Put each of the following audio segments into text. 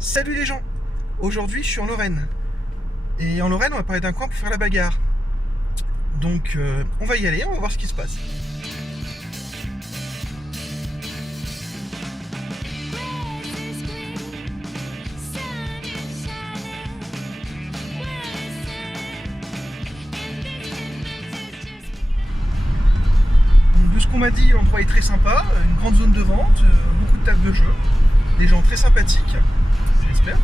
Salut les gens! Aujourd'hui je suis en Lorraine. Et en Lorraine on va parler d'un coin pour faire la bagarre. Donc on va y aller, on va voir ce qui se passe. Donc, de ce qu'on m'a dit, l'endroit est très sympa, une grande zone de vente, beaucoup de tables de jeu, des gens très sympathiques, j'espère.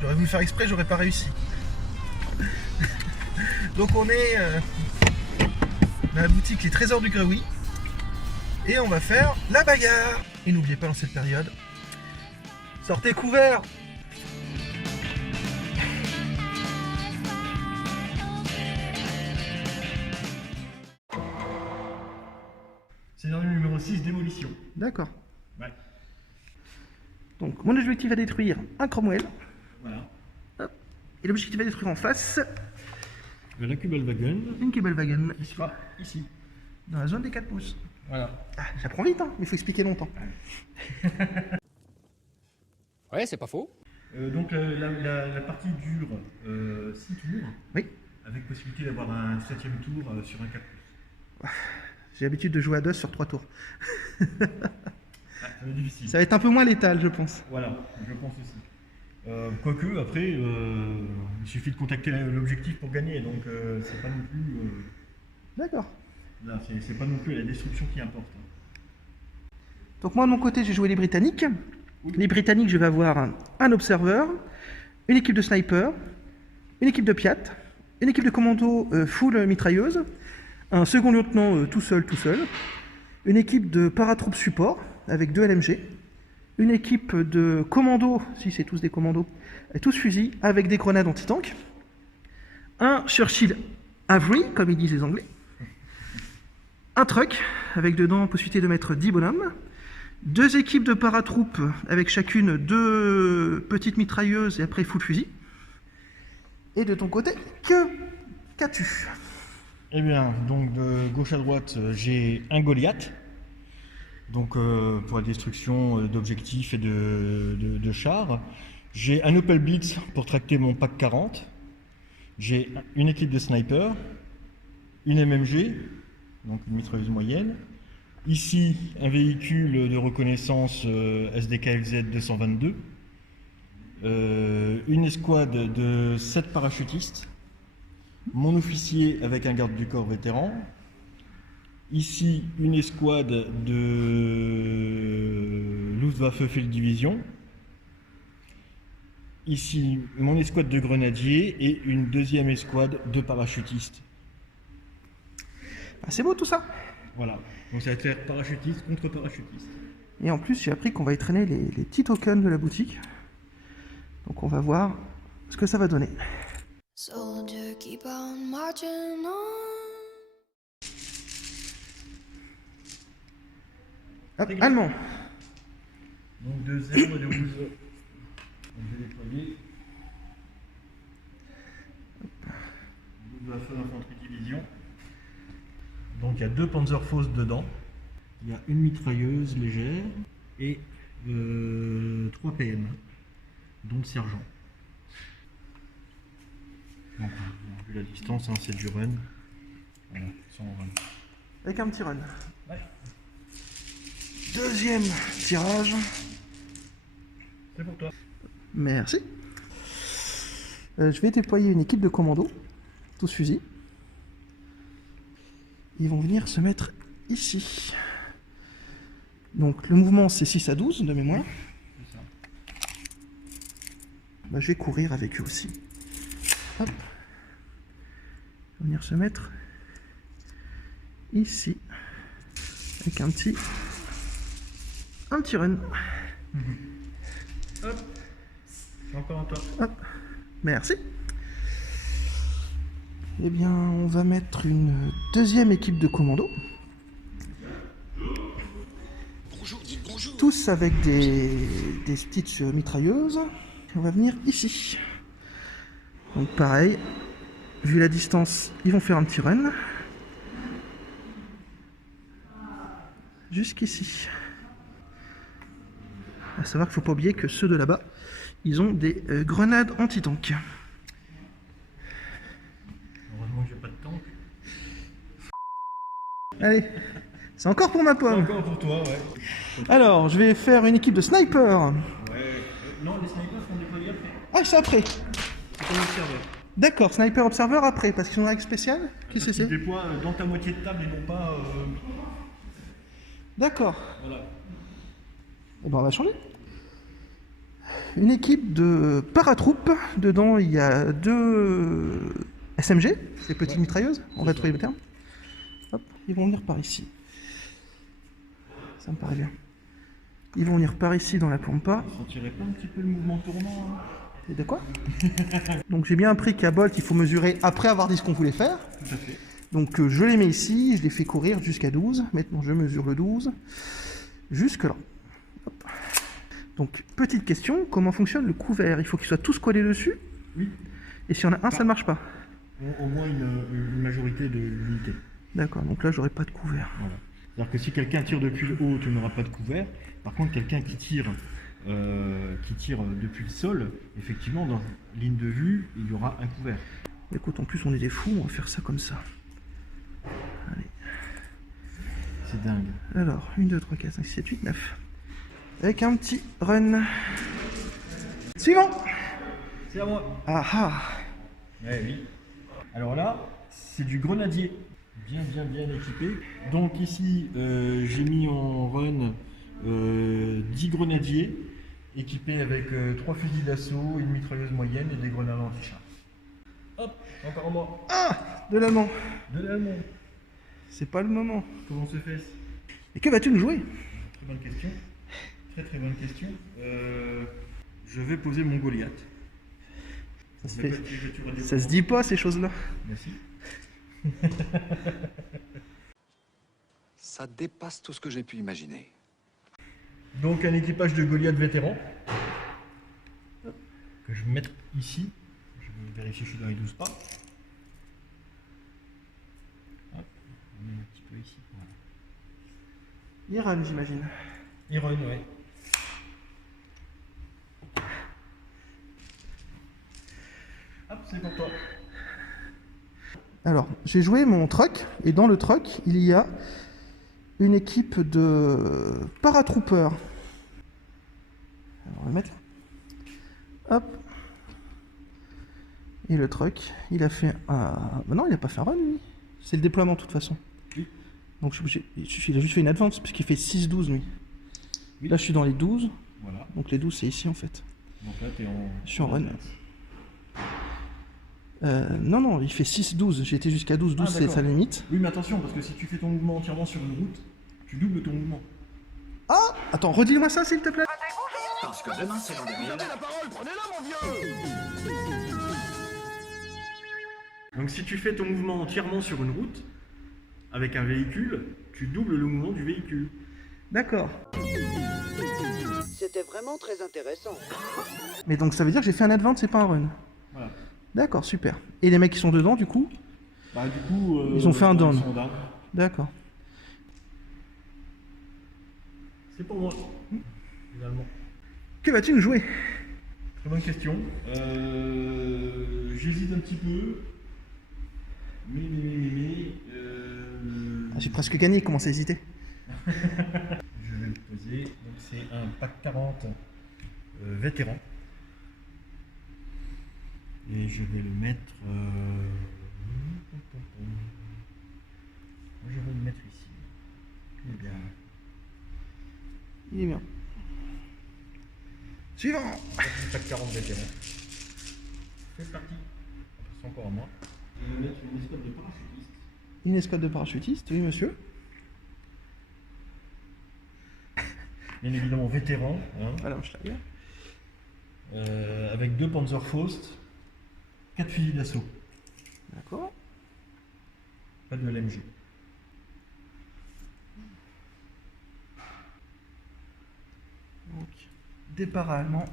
J'aurais voulu faire exprès, j'aurais pas réussi. Donc on est dans la boutique Les Trésors du Grewey et on va faire la bagarre. Et n'oubliez pas dans cette période, sortez couverts. Scénario numéro 6, démolition. D'accord. Ouais. Donc mon objectif est détruire un Cromwell. Voilà. Hop. Et l'objectif est détruire en face La Kubelwagen. une Kubelwagen. Qui sera ici. Dans la zone des 4 pouces. Voilà. Ah, j'apprends vite, hein, mais il faut expliquer longtemps. Ouais, c'est pas faux. Donc la partie dure 6 tours. Oui. Avec possibilité d'avoir un 7ème tour sur un 4 pouces. J'ai l'habitude de jouer à DOS sur 3 tours. Ah, ça va être difficile. Ça va être un peu moins létal, je pense. Voilà, je pense aussi. Quoique, après, il suffit de contacter l'objectif pour gagner. Donc c'est pas non plus. D'accord. Là, c'est pas non plus la destruction qui importe. Donc moi de mon côté j'ai joué les Britanniques. Les Britanniques, je vais avoir un observeur, une équipe de snipers, une équipe de piat, une équipe de commando full mitrailleuse, un second lieutenant tout seul, une équipe de paratroupes support avec 2 LMG, une équipe de commandos, si c'est tous des commandos, tous fusils avec des grenades anti-tank, un Churchill Avery, comme ils disent les Anglais, un truck avec dedans possibilité de mettre 10 bonhommes, 2 équipes de paratroupes avec chacune 2 petites mitrailleuses et après full fusil. Et de ton côté, qu'as-tu? Eh bien, donc de gauche à droite, j'ai un Goliath. Donc pour la destruction d'objectifs et de chars. J'ai un Opel Blitz pour tracter mon pack 40. J'ai une équipe de snipers, une MMG, donc une mitrailleuse moyenne. Ici, un véhicule de reconnaissance SDKFZ 222. Une escouade de 7 parachutistes. Mon officier avec un garde du corps vétéran. Ici, une escouade de Luftwaffe Field Division. Ici, mon escouade de grenadiers et une deuxième escouade de parachutistes. Ah, c'est beau tout ça. Voilà, donc ça va faire parachutiste contre parachutiste. Et en plus, j'ai appris qu'on va y traîner les petits tokens de la boutique. Donc on va voir ce que ça va donner. Soldier, keep on marching on. Hop, allemand. Donc de 0 à 12. Donc je vais déployer. Luftwaffe Infanterie Division. Donc il y a 2 Panzerfaust dedans. Il y a une mitrailleuse légère et 3 PM, dont le sergent. Donc, vu la distance, hein, c'est du run. Voilà, sans run. Avec un petit run. Ouais. Deuxième tirage. C'est pour toi. Merci. Je vais déployer une équipe de commandos, tous fusils. Ils vont venir se mettre ici. Donc le mouvement c'est 6 à 12 de mémoire. C'est ça. Bah, je vais courir avec eux aussi. Hop. Ils vont venir se mettre ici. Avec un petit run. Hop. C'est encore un toi. Hop. Merci. Eh bien, on va mettre une deuxième équipe de commandos. Tous avec des petites mitrailleuses. on va venir ici. Donc pareil, vu la distance, ils vont faire un petit run. Jusqu'ici. À savoir qu'il ne faut pas oublier que ceux de là-bas, ils ont des grenades anti-tank. Heureusement que j'ai pas de tank. Allez, c'est encore pour ma pomme. Encore pour toi, ouais. Alors, je vais faire une équipe de snipers. Non, les snipers sont déployés après. Ah, c'est après. C'est comme observer. D'accord, sniper observer après, parce qu'ils ont une règle spéciale. Qu'est-ce que Ils c'est? déploient dans ta moitié de table et non pas. D'accord. Voilà. Eh ben, on va changer. Une équipe de paratroupes. Dedans, il y a 2 SMG, ces petites mitrailleuses. On va trouver le terme. Hop, ils vont venir par ici. Ça me paraît bien. Ils vont venir par ici dans la pampa. Vous sentirez pas un petit peu le mouvement tournant hein? Et de quoi? Donc j'ai bien appris qu'à Bolt, il faut mesurer après avoir dit ce qu'on voulait faire. Tout à fait. Donc je les mets ici, je les fais courir jusqu'à 12. Maintenant je mesure le 12. Jusque là. Hop. Donc petite question, comment fonctionne le couvert? Il faut qu'ils soient tous collés dessus? Oui. Et si y en a un, ça ne marche pas? Au moins une majorité de l'unité. D'accord, donc là j'aurai pas de couvert. Voilà. C'est-à-dire que si quelqu'un tire depuis le haut, tu n'auras pas de couvert. Par contre, quelqu'un qui tire depuis le sol, effectivement, dans ligne de vue, il y aura un couvert. Écoute, en plus on est des fous, on va faire ça comme ça. Allez. C'est dingue. Alors, 1, 2, 3, 4, 5, 6, 7, 8, 9. Avec un petit run. Suivant! C'est à moi. Ah ah! Ouais, oui. Alors là, c'est du grenadier. Bien équipé. Donc ici, j'ai mis en run 10 grenadiers équipés avec 3 fusils d'assaut, une mitrailleuse moyenne et des grenades anti-char. Hop, encore en moi. Ah! De l'allemand. De l'allemand. C'est pas le moment. Comment se fait-ce? Et que vas-tu nous jouer? Très bonne question. Très bonne question. Je vais poser mon Goliath. Ça se dit pas ces choses-là. Merci. Ça dépasse tout ce que j'ai pu imaginer. Donc un équipage de Goliath vétéran que je vais mettre ici. Je vais vérifier que je suis dans les 12 pas. Hop, on met un petit peu ici. Voilà. Iran, j'imagine. Iron, ouais. Hop, c'est pour toi. Alors, j'ai joué mon truck, et dans le truck, il y a une équipe de paratroopers. Alors, on va le mettre là. Hop. Et le truck, il a fait un... Bah non, il n'a pas fait un run, lui. C'est le déploiement, de toute façon. Oui. Donc, il a juste fait une advance, puisqu'il fait 6-12, lui. Oui. Là, je suis dans les 12. Voilà. Donc, les 12, c'est ici, en fait. Donc là, t'es en... Je suis en run. Non, il fait 6-12. J'ai été jusqu'à 12. 12, c'est d'accord. sa limite. Oui, mais attention, parce que si tu fais ton mouvement entièrement sur une route, tu doubles ton mouvement. Ah! Attends, redis-moi ça, s'il te plaît. Parce que demain, c'est l'an 2000. Donc si tu fais ton mouvement entièrement sur une route, avec un véhicule, tu doubles le mouvement du véhicule. D'accord. C'était vraiment très intéressant. Mais donc, ça veut dire que j'ai fait un advance, c'est pas un run. Voilà. D'accord, super. Et les mecs qui sont dedans, du coup? Bah du coup... Ils ont fait un down. ils sont down. D'accord. C'est pour moi, finalement. Que vas-tu nous jouer? Très bonne question. J'hésite un petit peu. Ah, j'ai presque gagné, commence à hésiter. Je vais le poser. Donc c'est un pack 40 vétéran. Et je vais le mettre. Je vais le mettre ici. Il est bien. Il est bien. Suivant. Pack 40 vétéran. C'est parti. C'est encore à moi. Je vais mettre une escouade de parachutistes. Une escouade de parachutistes, oui monsieur. Bien évidemment vétéran. Hein. Voilà, je l'ai. Avec 2 Panzerfaust, 4 fusils d'assaut. D'accord. Pas de LMG. Donc, départ allemand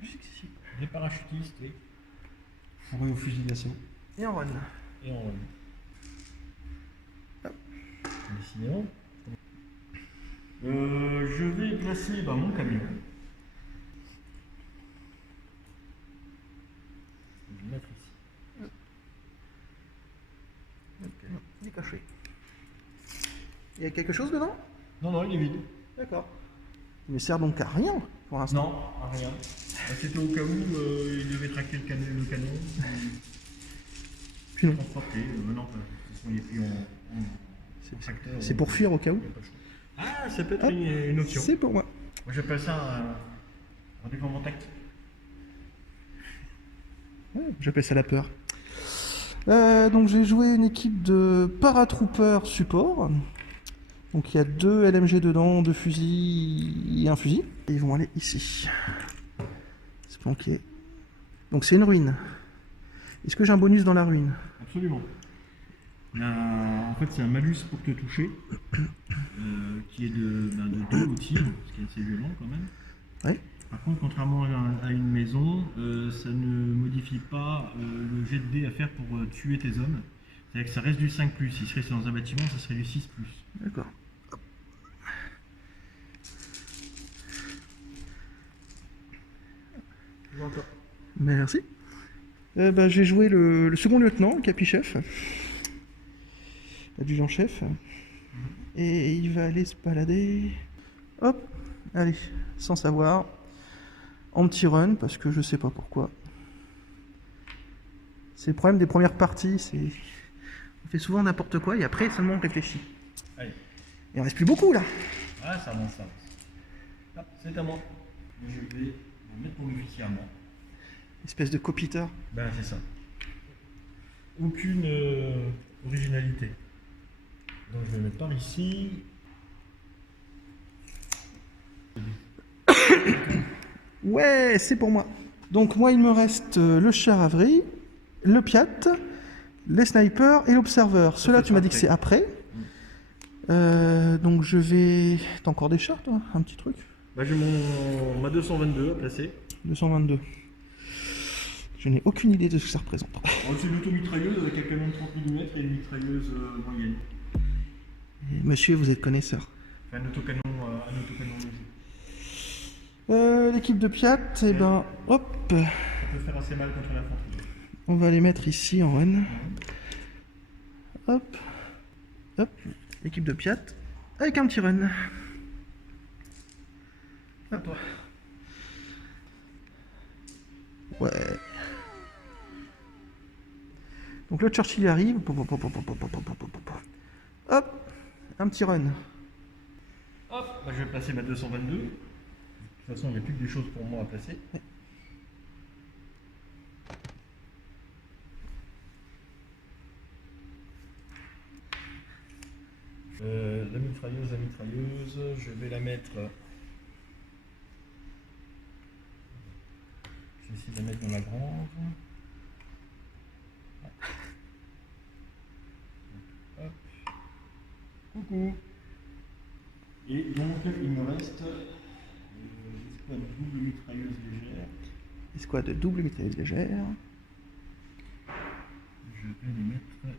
jusqu'ici. Des parachutistes, oui. Fourrés au fusil d'assaut. Et en run. Et en run. Décidément. Je vais placer mon camion. Je vais le mettre ici. Il est caché. Il y a quelque chose dedans? Non, il est vide. D'accord. Il ne sert donc à rien pour l'instant. Non, rien. C'était au cas où il devait traquer le canon. Puis non. Transporter. Non, de toute façon, il est plus en facteur. C'est pour fuir au cas où. Il y a pas le choix. Ah, ça peut être Hop, une option. c'est pour moi. Moi, j'appelle ça un déploiement tactique. Ouais, j'appelle ça la peur. Donc j'ai joué une équipe de paratroopers support. Donc il y a 2 LMG dedans, 2 fusils et un fusil. Et ils vont aller ici. Se planquer. Donc c'est une ruine. Est-ce que j'ai un bonus dans la ruine? Absolument. En fait, c'est un malus pour te toucher, qui est de 2 au tir, ce qui est assez violent quand même. Ouais. Par contre, contrairement à une maison, ça ne modifie pas le jet de dés à faire pour tuer tes hommes. C'est-à-dire que ça reste du 5+. Si serait dans un bâtiment, ça serait du 6+. D'accord. Merci. J'ai joué le second lieutenant, le capi-chef, l'adjudant-chef, et il va aller se balader. Hop, allez, sans savoir, en petit run, parce que je sais pas pourquoi. C'est le problème des premières parties, on fait souvent n'importe quoi, et après seulement on réfléchit. Allez. Et on reste plus beaucoup là. Ah, ça avance, ça avance. Hop, c'est à moi. Je vais vous mettre mon officier à moi. Espèce de copiteur. Ben, c'est ça. Aucune originalité. Donc, je vais le mettre par ici. Ouais, c'est pour moi. Donc moi, il me reste le char Avery, le Piat, les snipers et l'observeur. Ceux-là, tu m'as dit que c'est après. Donc je vais... T'as encore des chars, toi? Un petit truc? Bah, j'ai ma 222 à placer. 222. Je n'ai aucune idée de ce que ça représente. C'est une automitrailleuse avec un canon de 30 mm et une mitrailleuse moyenne. Et monsieur, vous êtes connaisseur. Enfin, un autocanon léger. L'équipe de Piat, eh ben, hop, Ça peut faire assez mal contre l'infanterie. on va les mettre ici en run. Hop, hop, l'équipe de Piat, avec un petit run. Hop. Ouais. Donc le Churchill arrive. Hop, un petit run. Hop, bah, je vais placer ma 222. De toute façon, il n'y a plus que des choses pour moi à placer. Ouais. La mitrailleuse, je vais la mettre. Je vais essayer de la mettre dans la grange. Hop. Coucou. Et donc, il me reste l'escouade double mitrailleuse légère. Escouade de double mitrailleuse légère. Je vais les mettre ici.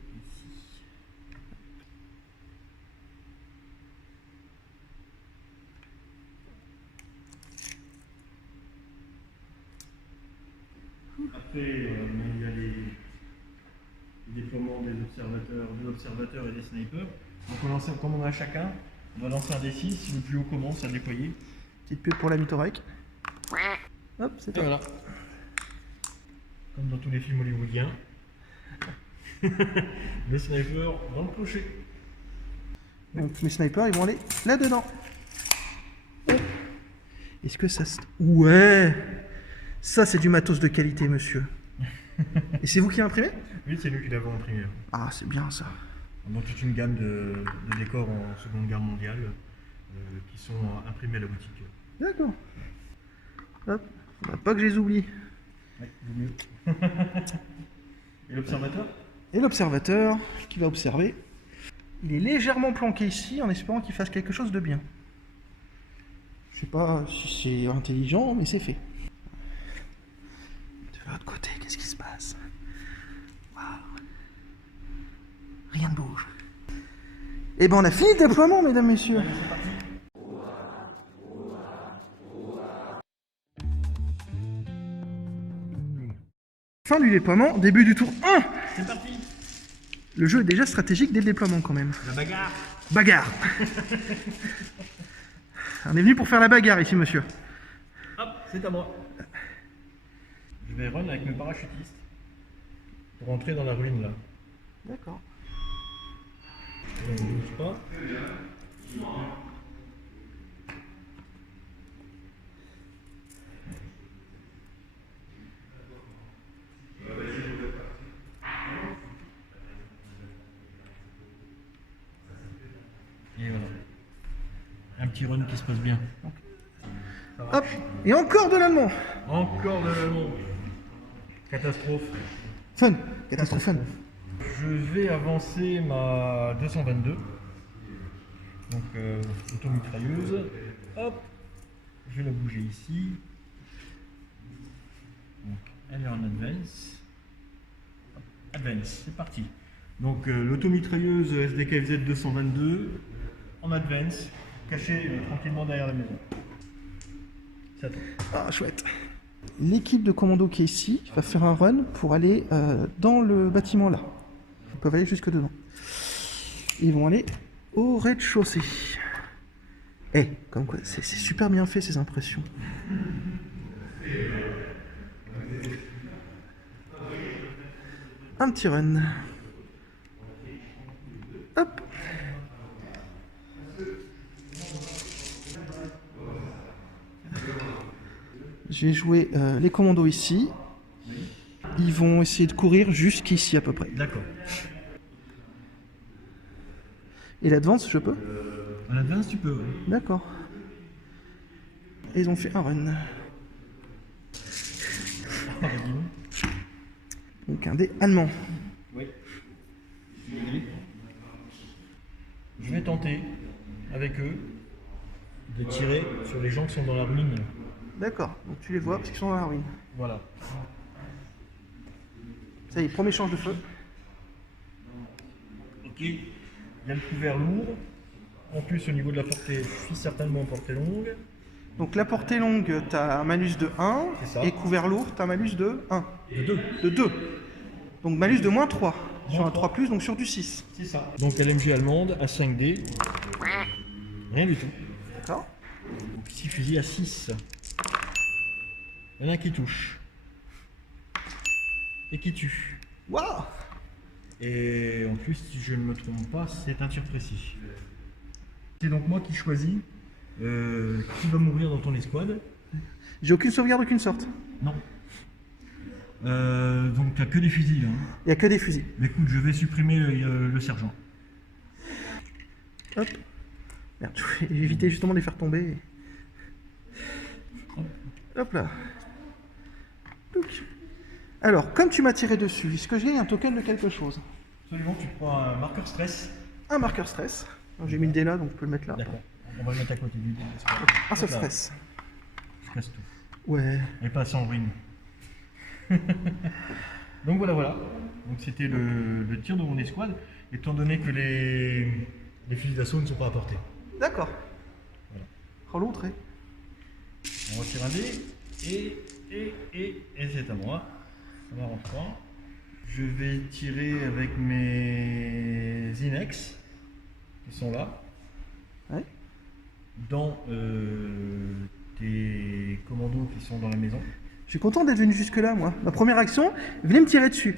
Après, il y a les déploiements des observateurs, de l'observateur et des snipers. Donc comme on a chacun, on va lancer un D6, si le plus haut commence à déployer. Petite pub pour la Mitorek. Hop, c'est Et toi. voilà. Comme dans tous les films hollywoodiens. Les snipers dans le clocher. Donc mes snipers, ils vont aller là-dedans. Hop. Est-ce que ça se... Ouais. Ça, c'est du matos de qualité, monsieur. Et c'est vous qui imprimez? Oui, c'est nous qui l'avons imprimé. Ah, c'est bien ça. On a toute une gamme de décors en Seconde Guerre mondiale qui sont imprimés à la boutique. D'accord. Hop. Faudra pas que je les oublie. Ouais, vaut mieux. Et l'observateur? Et l'observateur, qui va observer, il est légèrement planqué ici en espérant qu'il fasse quelque chose de bien. Je sais pas si c'est intelligent, mais c'est fait. Et ben on a fini le déploiement, mesdames, messieurs. Fin du déploiement, début du tour 1. C'est parti. Le jeu est déjà stratégique dès le déploiement quand même. La bagarre. Bagarre. On est venu pour faire la bagarre ici, monsieur. Hop, c'est à moi. Je vais run avec mes parachutistes pour rentrer dans la ruine là. D'accord. On ne bouge pas. Et voilà. Un petit run qui se passe bien. Hop. Et encore de l'allemand. Encore de l'allemand. Catastrophe. Fun. Catastrophe fun. Je vais avancer ma 222. Donc automitrailleuse. Hop. Je vais la bouger ici. Donc elle est en advance. Hop, advance, c'est parti. Donc l'automitrailleuse SDKFZ 222 en advance, cachée tranquillement derrière la maison. C'est à toi. Ah, chouette. L'équipe de commando qui est ici va faire un run pour aller dans le bâtiment là. Ils peuvent aller jusque dedans. Ils vont aller au rez-de-chaussée. Eh, comme quoi, c'est super bien fait ces impressions. Un petit run. Hop. Je vais jouer les commandos ici. Ils vont essayer de courir jusqu'ici à peu près. D'accord. Et l'advance, je peux? En advance, tu peux. Ouais. D'accord. Et ils ont fait un run. Donc un dé allemand. Oui. Je vais tenter, avec eux, de tirer sur les gens qui sont dans la ruine. D'accord, donc tu les vois parce qu'ils sont dans la ruine. Voilà. Ça y est, premier échange de feu. Ok. Il y a le couvert lourd. En plus, au niveau de la portée, je suis certainement en portée longue. Donc la portée longue, tu as un malus de 1. C'est ça. Et couvert lourd, tu as un malus de 1. De 2. De 2. Donc malus de moins 3. Sur un 3. 3+, donc sur du 6. C'est ça. Donc LMG allemande à 5D. Rien du tout. D'accord. Donc ici, fusil à 6. Il y en a un qui touche. Et qui tue. Waouh! Et en plus, si je ne me trompe pas, c'est un tir précis. C'est donc moi qui choisis qui va mourir dans ton escouade. J'ai aucune sauvegarde d'aucune sorte. Non. Donc tu n'as que des fusils. Hein. Il n'y a que des fusils. Mais écoute, je vais supprimer le sergent. Hop. Merde, je vais éviter justement de les faire tomber. Hop là. Touc. Alors, comme tu m'as tiré dessus, est-ce que j'ai un token de quelque chose? Absolument, tu prends un marqueur stress. Un marqueur stress. Donc, j'ai mis le dé là, donc je peux le mettre là. D'accord. On va le mettre à côté du dé. Un seul Hop là. stress. Je casse tout. Ouais. Et pas sans ruine. Donc voilà. Donc c'était le tir de mon escouade, étant donné que les fusils d'assaut ne sont pas à portée. D'accord. Voilà. Oh, l'autre est. On retire un dé et c'est à moi. Ça m'arrange pas. Je vais tirer avec mes Inex qui sont là. Ouais. Dans tes commandos qui sont dans la maison. Je suis content d'être venu jusque là, moi. Ma première action, venez me tirer dessus.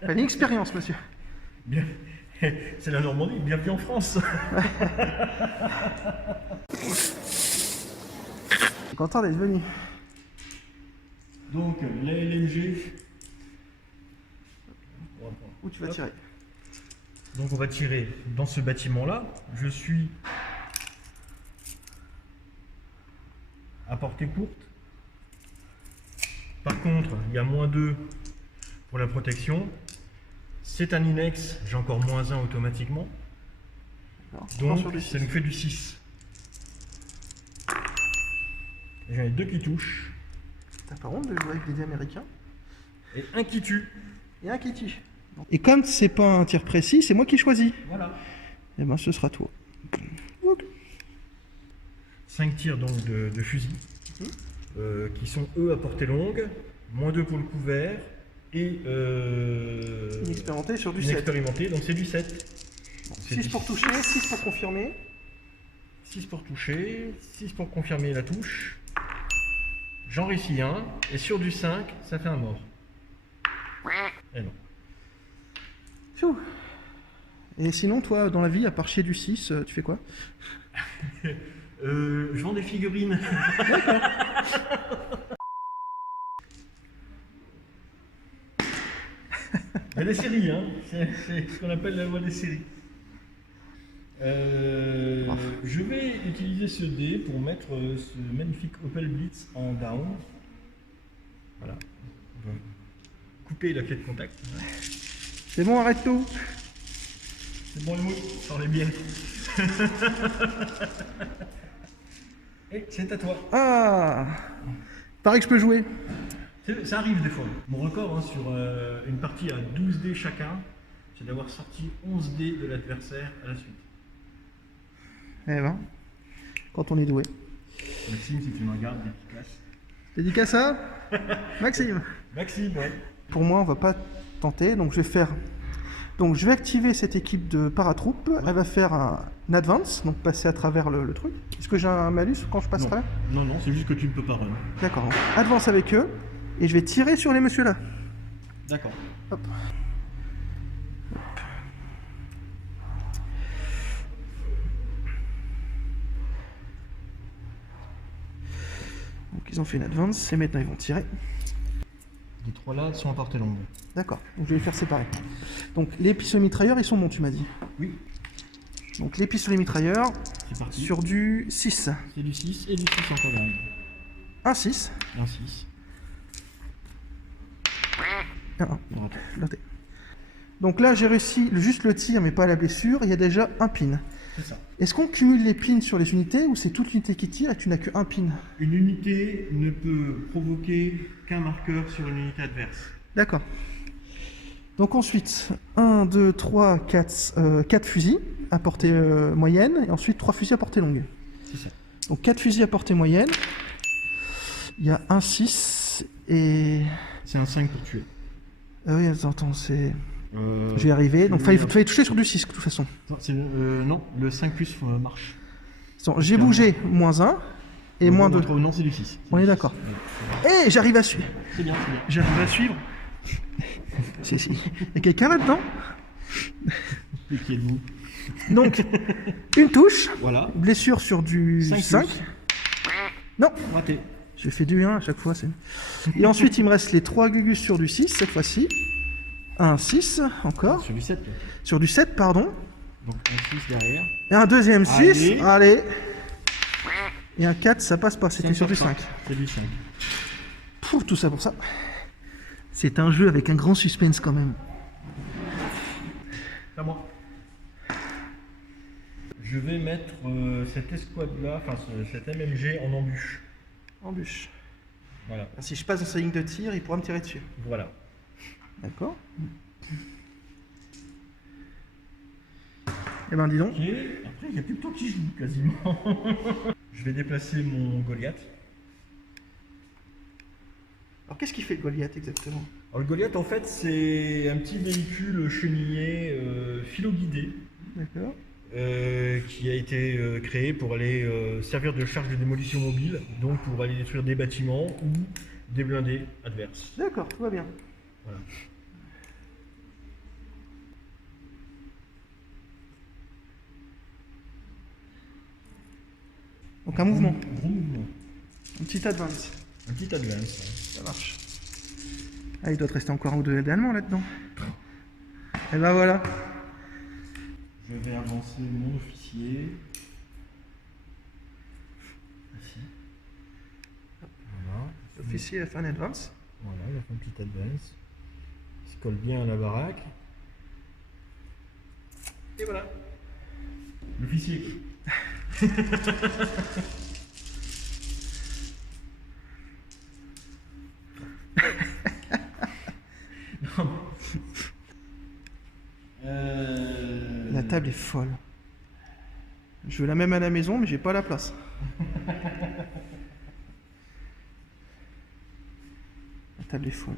Fallait une expérience, monsieur. Bien. C'est la Normandie, bienvenue en France. Je suis content d'être venu. Donc la LMG. Où tu vas tirer? Donc on va tirer dans ce bâtiment-là. Je suis à portée courte. Par contre, il y a -2 pour la protection. C'est un Inex, j'ai encore -1 automatiquement. Donc sur du ça 6. nous fait du 6. J'en ai 2 qui touchent. T'as pas honte de jouer avec des dés américains? Et un qui tue. Et un qui tue. Et comme c'est pas un tir précis, c'est moi qui choisis. Voilà. Et ben ce sera toi. 5 tirs donc de fusil, qui sont eux à portée longue, -2 pour le couvert, et Inexpérimenté sur du 7. inexpérimenté, donc c'est du 7. 6 pour toucher, 6 pour confirmer. 6 pour toucher, 6 pour confirmer la touche. J'en réussis un, et sur du 5, ça fait un mort. Et non. Pfiou. Et sinon, toi, dans la vie, à part chier du 6, tu fais quoi? Je vends des figurines. Il y a des séries, hein. C'est ce qu'on appelle la loi des séries. Je vais utiliser ce dé pour mettre ce magnifique Opel Blitz en down. Voilà. On va couper la clé de contact. C'est bon, arrête tout. C'est bon le mot, sans les biais. Et c'est à toi. Ah, paraît que je peux jouer. Ça arrive des fois. Mon record hein, sur une partie à 12 dés chacun, c'est d'avoir sorti 11 dés de l'adversaire à la suite. Eh ben, quand on est doué. Maxime, si tu me regardes, dédicace. Dédicace à Maxime. Maxime, ouais. Pour moi, on va pas tenter, donc je vais faire. Donc je vais activer cette équipe de paratroupes. Elle va faire un advance, donc passer à travers le truc. Est-ce que j'ai un malus quand je passerai? Non, non, c'est juste que tu ne peux pas run. D'accord. Donc, advance avec eux et je vais tirer sur les messieurs là. D'accord. Hop. Donc ils ont fait une advance et maintenant ils vont tirer. Les trois là sont à portée longue. D'accord, donc je vais les faire séparer. Donc les pistolets mitrailleurs, ils sont bons, tu m'as dit. Oui. Donc les pistolets mitrailleurs C'est parti. sur du 6. C'est du 6 et du 6 encore derrière. Un 6. Un 6. Un 1. Noté. Donc là, j'ai réussi juste le tir, mais pas la blessure. Il y a déjà un pin. C'est ça. Est-ce qu'on cumule les pins sur les unités ou c'est toute l'unité qui tire et tu n'as qu'un pin? Une unité ne peut provoquer qu'un marqueur sur une unité adverse. D'accord. Donc ensuite, 1, 2, 3, 4 fusils à portée moyenne et ensuite 3 fusils à portée longue. C'est ça. Donc 4 fusils à portée moyenne. Il y a un 6 et... C'est un 5 pour tuer. Ah oui, attends, c'est... Je vais y arriver. Donc fallait toucher sur du 6 de toute façon. Non, le 5 plus marche. J'ai bougé -1 et -2. Non, c'est du 6. On est d'accord. Et j'arrive à suivre. C'est bien, c'est bien. J'arrive à suivre. Si. Il y a quelqu'un là-dedans? Et qui êtes-vous? Donc, une touche. Voilà. Blessure sur du 5. Non, Raté. j'ai fait du 1 à chaque fois. Et ensuite, il me reste les 3 gugus sur du 6 cette fois-ci. Un 6 encore. Sur du 7. Là. Sur du 7, pardon. Donc un 6 derrière. Et un deuxième 6. Allez. Allez. Et un 4, ça passe pas. C'était sur du 5. C'est du 5. Pouf, tout ça pour ça. C'est un jeu avec un grand suspense quand même. C'est à moi. Je vais mettre cette escouade-là, enfin cette MMG en embûche. Embûche. Voilà. Si je passe dans sa ligne de tir, il pourra me tirer dessus. Voilà. D'accord. Eh ben, dis donc. Ok. Après, il n'y a plus que toi qui joue quasiment. Je vais déplacer mon Goliath. Alors, qu'est-ce qu'il fait le Goliath exactement? Alors, le Goliath, en fait, c'est un petit véhicule chenillé philo-guidé. D'accord. Qui a été créé pour aller servir de charge de démolition mobile, donc pour aller détruire des bâtiments ou des blindés adverses. D'accord, tout va bien. Voilà. Donc un mouvement, Gros mouvement. un petit advance. Un petit advance. Ça marche. Ah, il doit te rester encore un ou deux d'allemand là-dedans. Et ben voilà. Je vais avancer mon officier. Ici. Voilà. L'officier a fait un advance. Voilà, il a fait un petit advance. Il se colle bien à la baraque. Et voilà. L'officier. table est folle. Je veux la même à la maison, mais j'ai pas la place. La table est folle.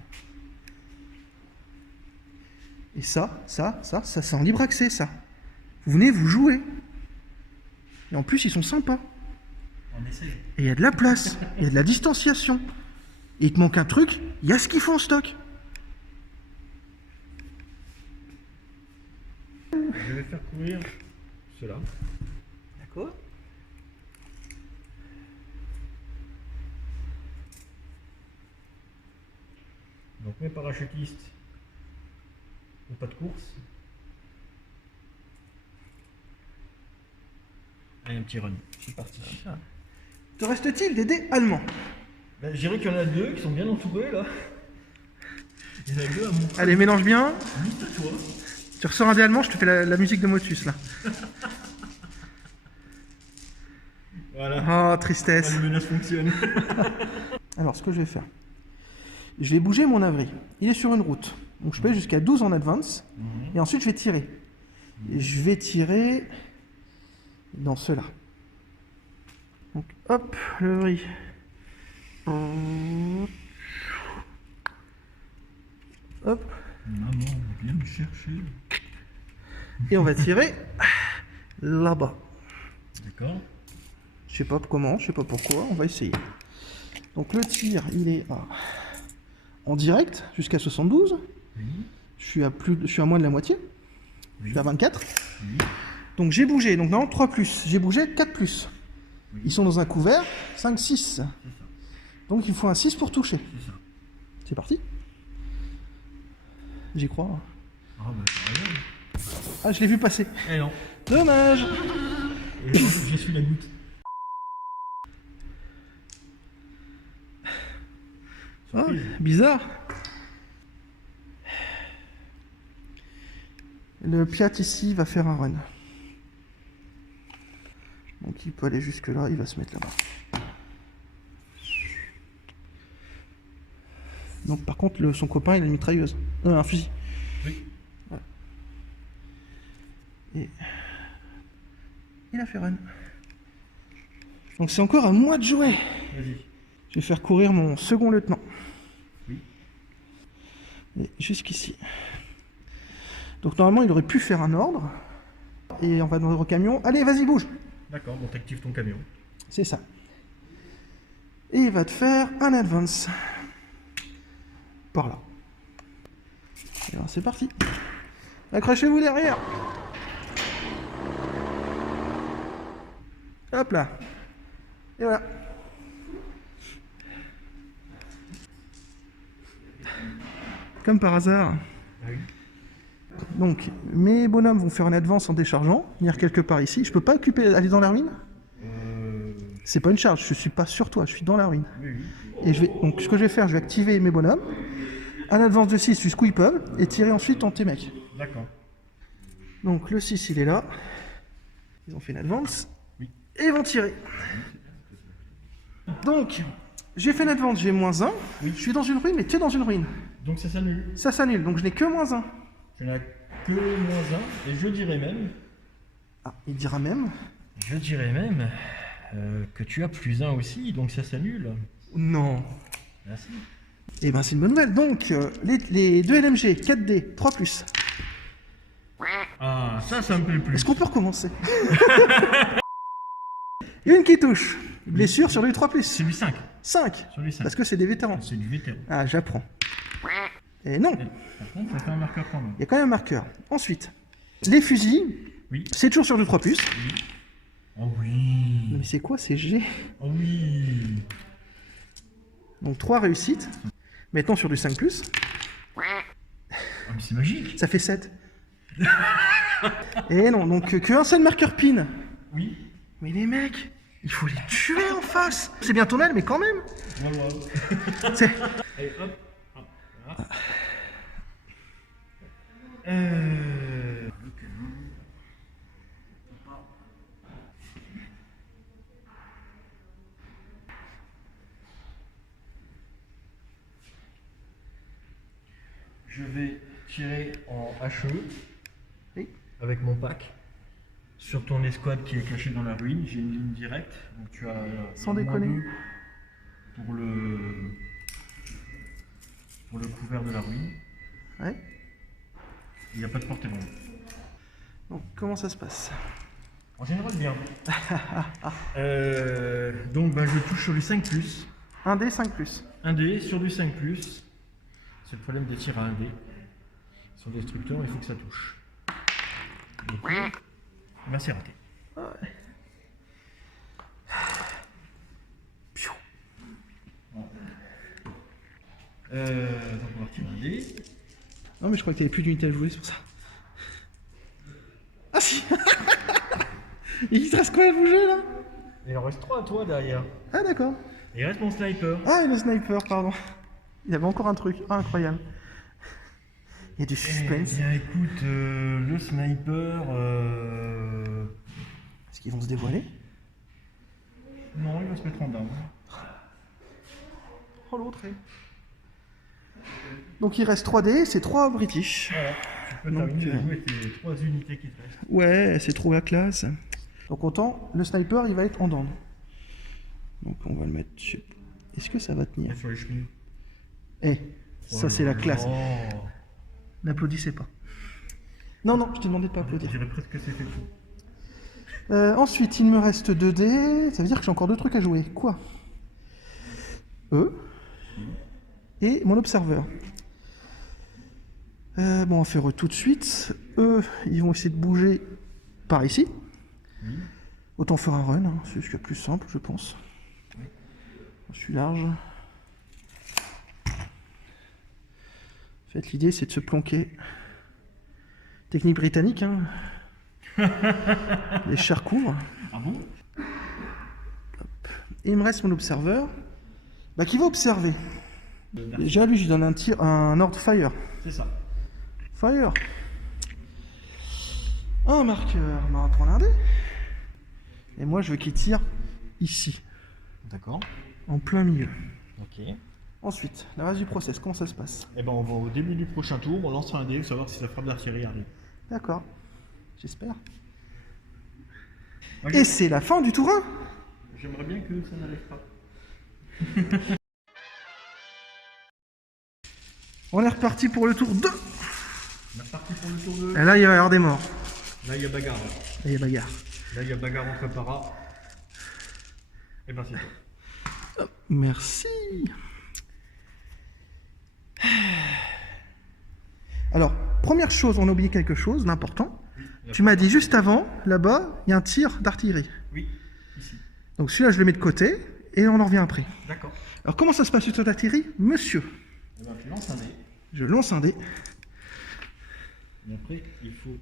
Et ça, c'est en libre accès, ça. Vous venez, vous jouez. Et en plus, ils sont sympas. On essaie. Et il y a de la place, il y a de la distanciation. Et il te manque un truc, il y a ce qu'il faut en stock. Je vais faire courir cela. D'accord. Donc mes parachutistes ou pas de course. Allez, un petit run. C'est parti. Te reste-t-il des dés allemands? Ben, je dirais qu'il y en a deux qui sont bien entourés là. Il y en a deux à mon Allez, mélange bien. limite à toi. Tu ressors un dé allemand, je te fais la musique de Motus, là. Voilà. Oh, tristesse. Le menace fonctionne. Alors, ce que je vais faire, je vais bouger mon abri. Il est sur une route. Donc, je peux aller jusqu'à 12 en advance. Et ensuite, je vais tirer. Et je vais tirer dans ceux-là. Donc, hop, le abri. Hop. Maman, viens me chercher. Et on va tirer là-bas. D'accord. Je sais pas comment, je sais pas pourquoi, on va essayer. Donc le tir, il est en direct jusqu'à 72. Oui. Je suis à moins de la moitié. Je Oui. suis à 24. Oui. Donc j'ai bougé, donc non, 3+. J'ai bougé 4+. Oui. Ils sont dans un couvert, 5, 6. C'est ça. Donc il faut un 6 pour toucher. C'est ça. C'est parti. J'y crois. Ah bah c'est rien. Ah, je l'ai vu passer. Eh non. Dommage. Et je suis la goutte. Ah, Surprise. bizarre. Le Piat ici va faire un run. Donc il peut aller jusque là, il va se mettre là-bas. Donc par contre, son copain il a une mitrailleuse. Un fusil. Oui. Voilà. Et il a fait run. Donc c'est encore à moi de jouer. Vas-y. Je vais faire courir mon second lieutenant. Oui. Et jusqu'ici. Donc normalement il aurait pu faire un ordre. Et on va dans le camion. Allez, vas-y, bouge. D'accord, bon t'actives ton camion. C'est ça. Et il va te faire un advance. Par là. Alors c'est parti. Accrochez-vous derrière. Hop là. Et voilà. Comme par hasard. Ah oui. Donc, mes bonhommes vont faire un advance en déchargeant, venir quelque part ici. Je peux pas aller dans la ruine? C'est pas une charge, je suis pas sur toi, je suis dans la ruine. Oui, oui. Et donc ce que je vais faire, je vais activer mes bonhommes, un advance de 6 jusqu'où ils peuvent, et tirer ensuite en tes mecs. D'accord. Donc le 6 il est là, ils ont fait une advance, Oui. et ils vont tirer. Donc, j'ai fait une advance, j'ai -1, Oui. je suis dans une ruine, mais tu es dans une ruine. Donc ça s'annule. Ça s'annule, donc je n'ai que -1. Tu n'as que -1, et je dirais même, Ah, il dira même. que tu as +1 aussi, donc ça s'annule. Non. Merci. Eh ben c'est une bonne nouvelle. Donc, les 2 LMG, 4D, 3+. Ah, ça me plaît plus. Est-ce qu'on peut recommencer? Une qui touche. Blessure sur lui 3+. C'est du 5. 5. Sur lui 5. Parce que c'est des vétérans. C'est du vétéran. Ah, j'apprends. Et non, Par contre, ça fait un marqueur quand même. il y a quand même un marqueur. Ensuite, les fusils, Oui. c'est toujours sur du 3+. Oh oui. Mais c'est quoi ces G? Oh oui. Donc 3 réussites. Maintenant sur du 5+. Oh, mais c'est magique. Ça fait 7. Et non, donc qu'un seul marqueur pin. Oui. Mais les mecs, il faut les tuer en face. C'est bien ton aile, mais quand même. Wow. C'est... Allez, hop. Hop. Voilà. Je vais tirer en HE Oui. avec mon pack. Sur ton escouade qui est caché dans la ruine, j'ai une ligne directe. Donc tu as Sans un déconner. -2 pour le couvert de la ruine. Ouais. Il n'y a pas de portée longue. Donc, comment ça se passe? En général, bien. Donc je touche sur du 5+. 1D, 5+. 1D sur du 5+. C'est le problème des tirs à 1D. Sur destructeur, il faut que ça touche. Ben, c'est raté. Donc on va retirer un dé. Non, mais je crois qu'il n'y avait plus d'unité à jouer, c'est pour ça. Ah si. Il te reste quoi à bouger là? Il en reste 3 à toi derrière. Ah d'accord. Et il reste mon sniper. Ah, et le sniper, pardon. Il y avait encore un truc. Ah, incroyable. Il y a du suspense. Eh bien écoute, le sniper... Est-ce qu'ils vont se dévoiler? Non, il va se mettre en down. Oh, l'autre est... Donc il reste 3D, c'est 3 British. Voilà, tu peux Donc, terminer de jouer tes 3 unités qui te restent. Ouais, c'est trop la classe. Donc autant, le sniper, il va être en down. Donc on va le mettre... Est-ce que ça va tenir? Sur les chemins. Eh, ça c'est la classe. Oh. N'applaudissez pas. Non, non, je t'ai demandé de pas Je applaudir. dirais presque que c'était tout. Ensuite, il me reste 2D. Ça veut dire que j'ai encore 2 trucs à jouer. Quoi? Eux. Et mon observeur. Bon, on va faire eux tout de suite. Eux, ils vont essayer de bouger par ici. Autant faire un run, hein. C'est ce qu'il y a de plus simple, je pense. Je suis large. En fait, l'idée, c'est de se planquer. Technique britannique, hein. Les chars couvrent. Ah bon? Et il me reste mon observeur, bah, qui va observer. Déjà, lui, je lui donne un ordre fire. C'est ça. Fire. Un marqueur, on va prendre un dé. Et moi, je veux qu'il tire ici, D'accord. en plein milieu. Ok. Ensuite, la base du process, comment ça se passe? Eh ben on va au début du prochain tour, on lancera un dé pour savoir si ça frappe d'artillerie arrive. D'accord, j'espère. Moi, Et c'est la fin du tour 1. j'aimerais bien que ça n'arrive pas. On est reparti pour le tour 2. On est parti pour le tour 2. Et là, il va y avoir des morts. Là il y a bagarre. Là, Là, il y a bagarre. là il y a bagarre entre paras. Et ben c'est tout. Merci. Alors, première chose, on a oublié quelque chose d'important. Tu m'as dit juste avant, là-bas, il y a un tir d'artillerie. Oui, ici. Donc celui-là, je le mets de côté et on en revient après. D'accord. Alors, comment ça se passe le tir d'artillerie? Monsieur, Et ben tu lances un dé. je lance un dé. Et après il faut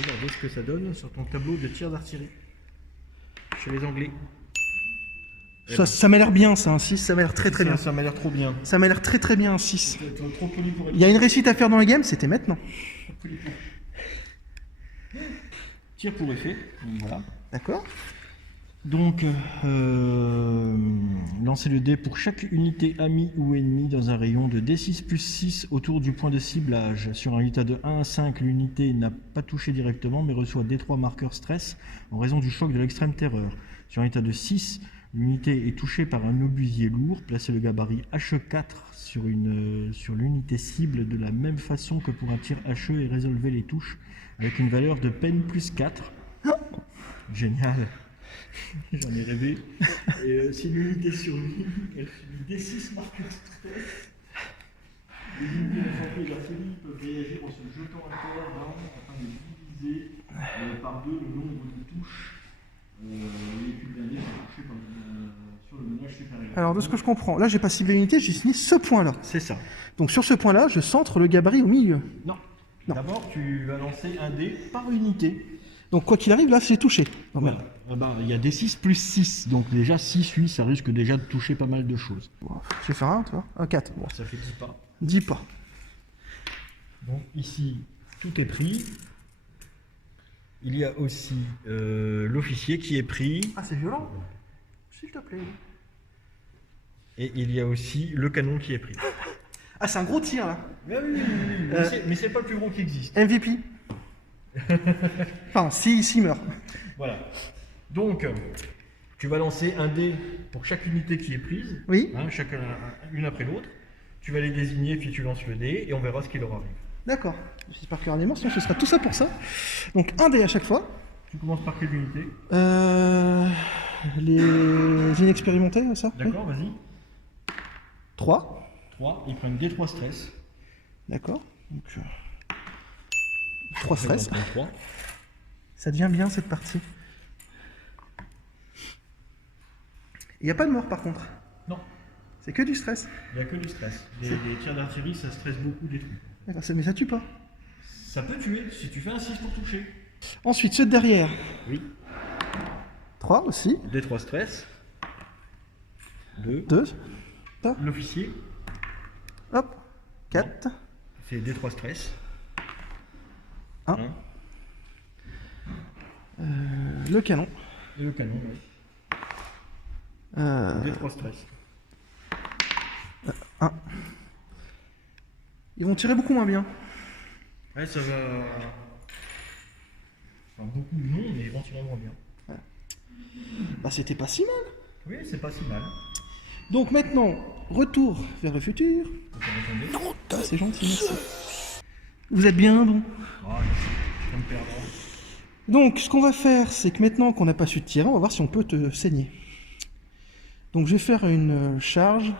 regarder ce que ça donne sur ton tableau de tir d'artillerie. Chez les Anglais. Ça m'a l'air bien, ça, un 6. Ça m'a l'air très très bien. Ça m'a l'air trop bien. Ça m'a l'air très très bien, un 6. Tu es trop poli pour être Il y a une réussite à faire dans la game, c'était maintenant. poli pour. Tir pour effet. Donc, voilà. D'accord. Donc, lancez le dé pour chaque unité amie ou ennemie dans un rayon de D6 plus 6 autour du point de ciblage. Sur un résultat de 1 à 5, l'unité n'a pas touché directement mais reçoit D3 marqueurs stress en raison du choc de l'extrême terreur. Sur un résultat de 6, l'unité est touchée par un obusier lourd. Placez le gabarit HE4 sur l'unité cible de la même façon que pour un tir HE et résolvez les touches avec une valeur de peine plus 4. Génial. J'en ai rêvé. Et si l'unité survit, elle subit D6 marqueurs stress. Les unités d'infanterie et d'artillerie peuvent réagir en se jetant à terre afin de diviser par 2 le nombre de touches. L'équipe dernière est touchée sur le ménage supérieur. Alors, de ce que je comprends, là, j'ai pas ciblé l'unité, j'ai signé ce point-là. C'est ça. Donc, sur ce point-là, je centre le gabarit au milieu. Non. Non. D'abord, tu vas lancer un dé par unité. Donc, quoi qu'il arrive, là, j'ai touché. Oh, merde. Ah bah, il y a des 6 plus 6, donc déjà 6, 8, ça risque déjà de toucher pas mal de choses. Bon, je vais faire un, tu vois. Un 4. Bon, Ça fait 10 pas. 10 pas. Donc ici, tout est pris. Il y a aussi l'officier qui est pris. Ah, c'est violent. S'il te plaît. Et il y a aussi le canon qui est pris. Ah, c'est un gros tir, là. Oui. Mais c'est pas le plus gros qui existe. MVP. Enfin, s'il meurt. Voilà. Donc, tu vas lancer un dé pour chaque unité qui est prise, Oui, hein, une après l'autre. Tu vas les désigner, puis tu lances le dé, et on verra ce qu'il leur arrive. d'accord. J'espère qu'il y aura des morts, sinon ce sera tout ça pour ça. Donc un dé à chaque fois. Tu commences par quelle unité? Les inexpérimentés, ça? D'accord, vas-y. 3. 3, ils prennent D3 stress. D'accord. Donc 3 stress. 3. Ça devient bien cette partie. Il n'y a pas de mort par contre. Non, C'est que du stress. il n'y a que du stress. Les tirs d'artillerie, ça stresse beaucoup des trucs. D'accord, mais ça tue pas. Ça peut tuer si tu fais un 6 pour toucher. Ensuite, ceux de derrière. Oui. 3 aussi. D3 stress. 2. 2. L'officier, Hop. 4. c'est D3 stress. Un. Le canon. Et le canon, oui. D3 stress. 1. Ils vont tirer beaucoup moins bien. Ouais, ça va. Enfin, beaucoup non, mais éventuellement bien. Bah c'était pas si mal. Oui, c'est pas si mal. Donc maintenant, retour vers le futur. Donc, on va tomber. Ah, c'est gentil, merci. Vous êtes bien, bon. Ah, je vais me perdre. Donc, ce qu'on va faire, c'est que maintenant qu'on n'a pas su te tirer, on va voir si on peut te saigner. Donc, je vais faire une charge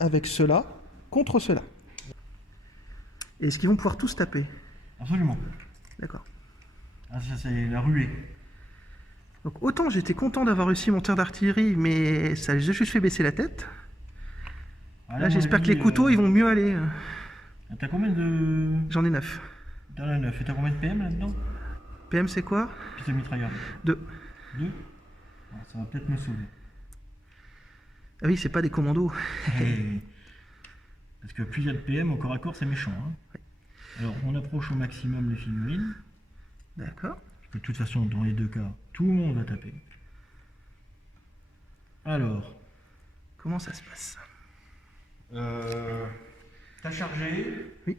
avec ceux-là contre ceux-là. Est-ce qu'ils vont pouvoir tous taper? Absolument. D'accord. Ah, ça, c'est la ruée. Donc, autant j'étais content d'avoir réussi mon tir d'artillerie, mais ça a juste fait baisser la tête. Ah, Là, à mon j'espère que avis, les couteaux, ils vont mieux aller. T'as combien de. J'en ai 9. T'en as 9. Et t'as combien de PM là-dedans? PM, c'est quoi? Pistolet mitrailleur. 2. 2. Ça va peut-être me sauver. Ah oui, c'est pas des commandos. Et- Parce que plus il y a de PM au corps à corps, c'est méchant. Hein. Alors, on approche au maximum les figurines. D'accord. Parce que de toute façon, dans les deux cas, tout le monde va taper. Alors, Comment ça se passe? t'as chargé. Oui.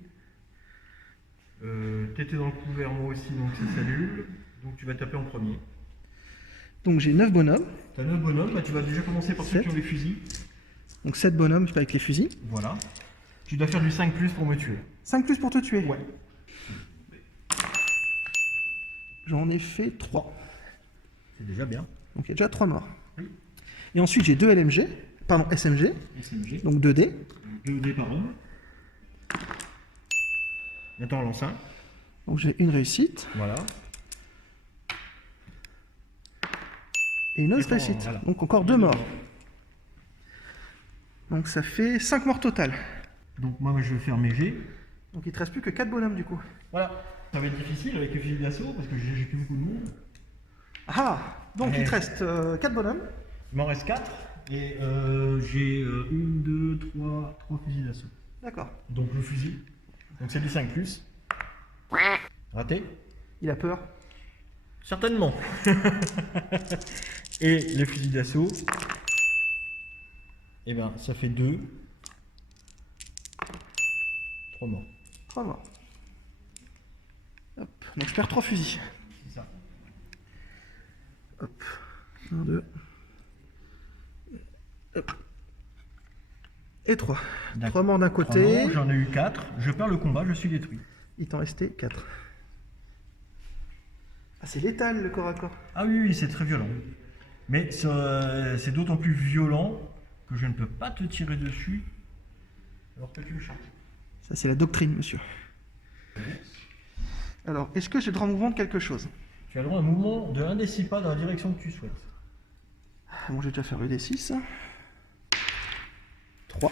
T'étais dans le couvert, moi aussi, donc ça s'annule. Donc tu vas taper en premier. Donc, j'ai 9 bonhommes. T'as 9 bonhommes, bah, tu vas déjà commencer par ceux 7. qui ont les fusils. Donc, 7 bonhommes avec les fusils. Voilà. Tu dois faire du 5 plus pour me tuer. 5 plus pour te tuer. Ouais. J'en ai fait 3. C'est déjà bien. Donc, il y a déjà 3 morts. Oui. Et ensuite, j'ai 2 LMG. Pardon, SMG. SMG. Donc, 2 dés. 2 dés par homme. Maintenant, on lance un. Donc, j'ai une réussite. Voilà. Et une autre Attends, réussite. voilà. Donc, encore 2 morts. Donc, ça fait 5 morts total. Donc moi, je vais faire mes jets. Donc, il te reste plus que 4 bonhommes, du coup. Voilà. Ça va être difficile avec le fusil d'assaut parce que j'ai plus beaucoup de monde. Ah! Donc, il te reste 4 bonhommes. Il m'en reste 4 et j'ai 1, 2, 3 fusils d'assaut. D'accord. Donc le fusil. Donc c'est du 5 plus. Raté? Il a peur. Certainement. Et les fusils d'assaut. Et ben ça fait 2. 3 morts. 3 morts. Hop. Donc, je perds 3 fusils. C'est ça. Hop. 1, 2. Hop. Et 3. D'accord. 3 morts d'un côté. Morts, j'en ai eu 4. Je perds le combat, je suis détruit. Il t'en restait 4. Ah, c'est létal le corps à corps. Ah oui, oui, c'est très violent. Mais c'est d'autant plus violent que je ne peux pas te tirer dessus alors que tu me charges. Ça, c'est la doctrine, monsieur. Alors, est-ce que j'ai le droit de mouvement de quelque chose? Tu as le droit à un mouvement de 1 des 6 pas dans la direction que tu souhaites. Bon, j'ai déjà fait le D6. 3.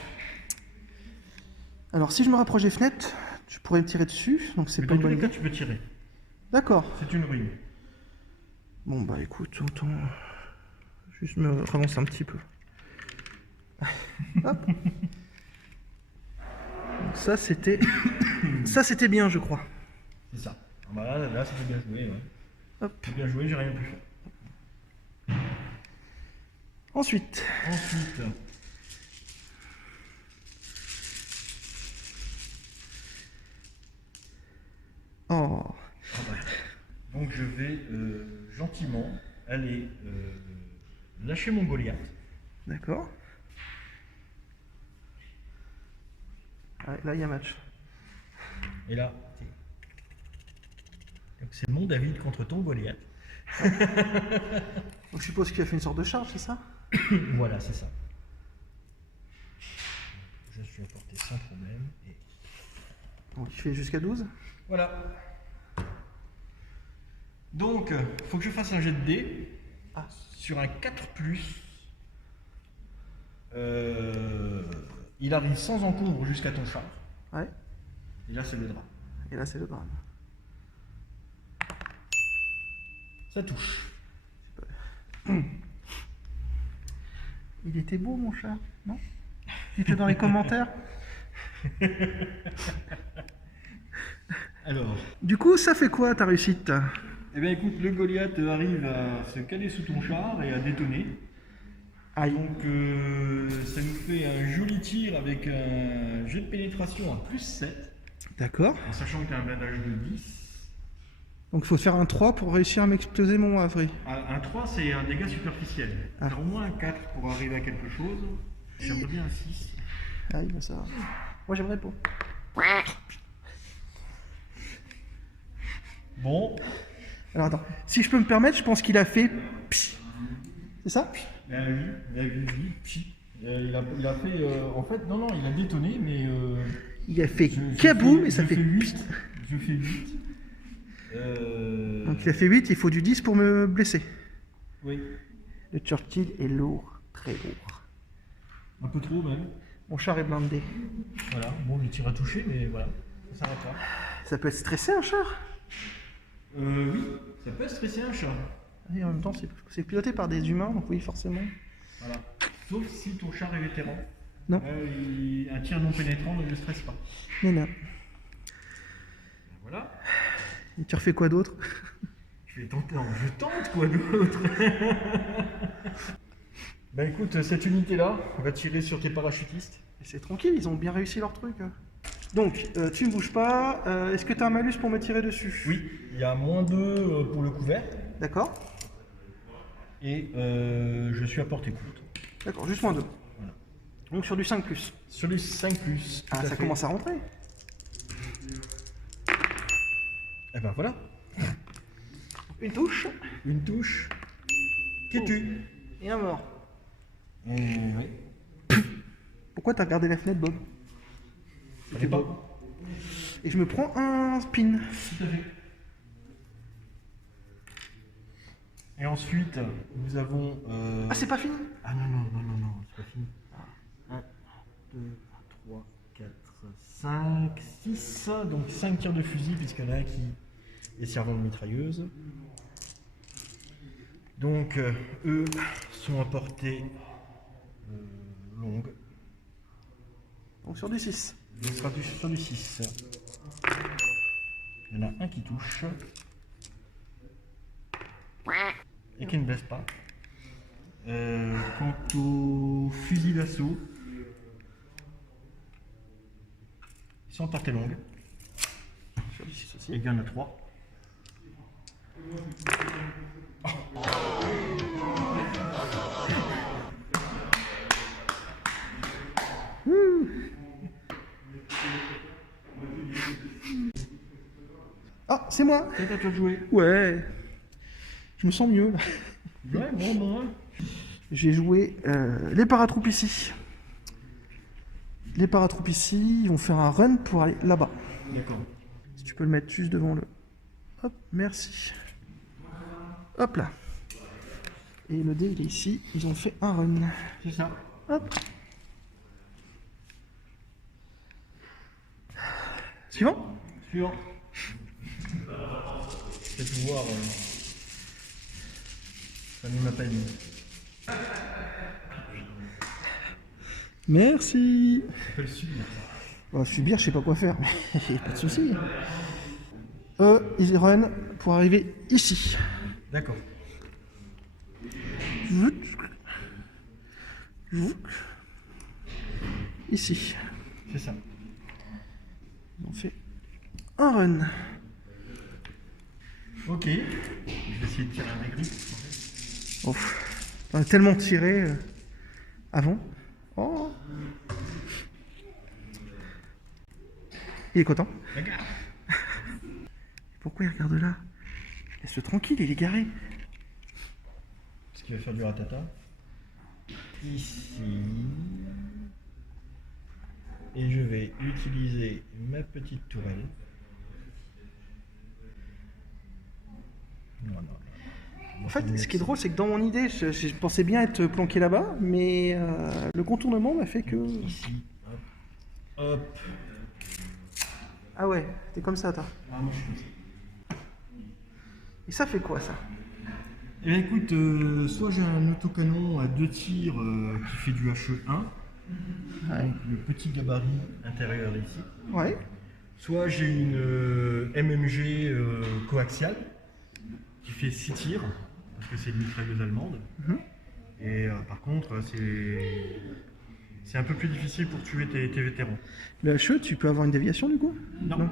Alors, si je me rapproche des fenêtres, tu pourrais me tirer dessus, donc c'est Mais pas dans une tous bonne les cas, idée. tu peux tirer. D'accord. C'est une ruine. Bon, bah écoute, autant juste me ravancer un petit peu. Hop. Donc ça, c'était... ça, c'était bien, je crois. C'est ça. Ah bah là c'était bien joué. Ouais. Hop. C'est bien joué, j'ai rien pu faire. Ensuite, Ensuite, oh, Donc je vais gentiment aller lâcher mon Goliath. D'accord. Ouais, là, il y a match. Et là, donc c'est mon David contre ton Goliath. Donc, je suppose qu'il a fait une sorte de charge, c'est ça? Voilà, c'est ça. Je suis à portée sans problème. Et Donc, il fait jusqu'à 12. voilà. Donc, faut que je fasse un jet de dés. Ah. Sur un 4+. Il arrive sans encombre jusqu'à ton char. Ouais. Et là, c'est le drap. Et là, c'est le drame. Ça touche. Il était beau, mon chat, non? Dites-le dans les commentaires. Alors, Du coup, ça fait quoi, ta réussite? eh bien écoute, le Goliath arrive à se caler sous ton char et à détonner. Aïe. Donc ça nous fait un joli tir avec un jet de pénétration à +7, D'accord. en sachant que tu as un blindage de 10. Donc, il faut faire un 3 pour réussir à m'exploser mon havre. Un 3, c'est un dégât superficiel. Ah. Faire au moins un 4 pour arriver à quelque chose. J'aimerais bien un 6. Aïe, bah ça va. Moi, j'aimerais pas. Bon, Alors, attends. Si je peux me permettre, je pense qu'il a fait... Psi. C'est ça? oui. Il a fait... en fait, non, il a détonné, mais... Il a fait je kaboum fais- et ça je fait... fais 8. Psst. Je fais 8. Donc, il a fait 8, il faut du 10 pour me blesser. Oui, Le Churchill est lourd. Très lourd. un peu trop même. Mon char est blindé. Voilà, bon, le tir à toucher, mais voilà, ça s'arrête là. Ça peut être stressé, un char? Oui, ça peut stresser un chat. Et en même temps, c'est piloté par des humains, donc oui, forcément. Voilà. Sauf si ton char est vétéran. Non. Un tir non pénétrant ne le stresse pas. Mais non. Voilà. Et tu refais quoi d'autre? Je vais tenter. Non, je tente quoi d'autre. Ben écoute, cette unité-là va tirer sur tes parachutistes. Et c'est tranquille, ils ont bien réussi leur truc. Donc, tu ne bouges pas. Est-ce que tu as un malus pour me tirer dessus? Oui, il y a -2 pour le couvert. D'accord. Et je suis à portée courte. D'accord, juste -2. Voilà. Donc sur du 5+. Sur les 5+. Ah, ça commence à rentrer. Et ben voilà. Une touche Une touche. Qui tue. et un mort. Et oui. Pourquoi t'as regardé la fenêtre, Bob? Fallait pas. Et je me prends un spin. Tout à fait. Et ensuite, nous avons. Ah, c'est pas fini? Ah non, c'est pas fini. 1, 2, 3, 4, 5, 6. Donc 5 tirs de fusil, puisqu'il y en a un qui est servant de mitrailleuse. Donc, eux sont à portée longue. Donc sur du 6. On sera sur du 6. Il y en a un qui touche. Et qui ne blesse pas. Quant au fusil d'assaut, ils sont à portée longue. Sur du 6 Et aussi. il y en a 3. Ah, c'est moi. C'est à toi de jouer. Ouais. Je me sens mieux, là. Ouais, bon. J'ai joué les paratroupes ici. Les paratroupes ici, ils vont faire un run pour aller là-bas. D'accord. Si tu peux le mettre juste devant le... Hop, merci. Hop là. Et le dé, il est ici. Ils ont fait un run. C'est ça. Hop. Suivant. Suivant. Peut-être voir. Ça ne m'a pas dit. Merci. Ça peut le subir. Bon, subir, je sais pas quoi faire, mais pas de souci. Ils run pour arriver ici. D'accord. Ici. C'est ça. Ils ont fait un run. Ok. Je vais essayer de tirer un maigri. Oh, on a tellement tiré avant. Oh. Il est content. Regarde. Pourquoi il regarde là? Laisse-le tranquille, il est garé. Parce qu'il va faire du ratata. Ici. Et je vais utiliser ma petite tourelle. Voilà. En fait, ce qui est drôle, c'est que dans mon idée, je pensais bien être planqué là-bas, mais le contournement m'a fait que... Ici. Hop. Hop. Ah ouais, t'es comme ça, toi. Ah, moi je suis comme ça. Et ça fait quoi, ça? Eh bien, écoute, soit j'ai un autocanon à 2 tirs qui fait du HE1, donc le petit gabarit intérieur ici. Ouais. Soit j'ai une MMG coaxiale qui fait 6 tirs, parce que c'est une mitrailleuse allemande. Et par contre, c'est un peu plus difficile pour tuer tes vétérans. Le HE, tu peux avoir une déviation, du coup? Non.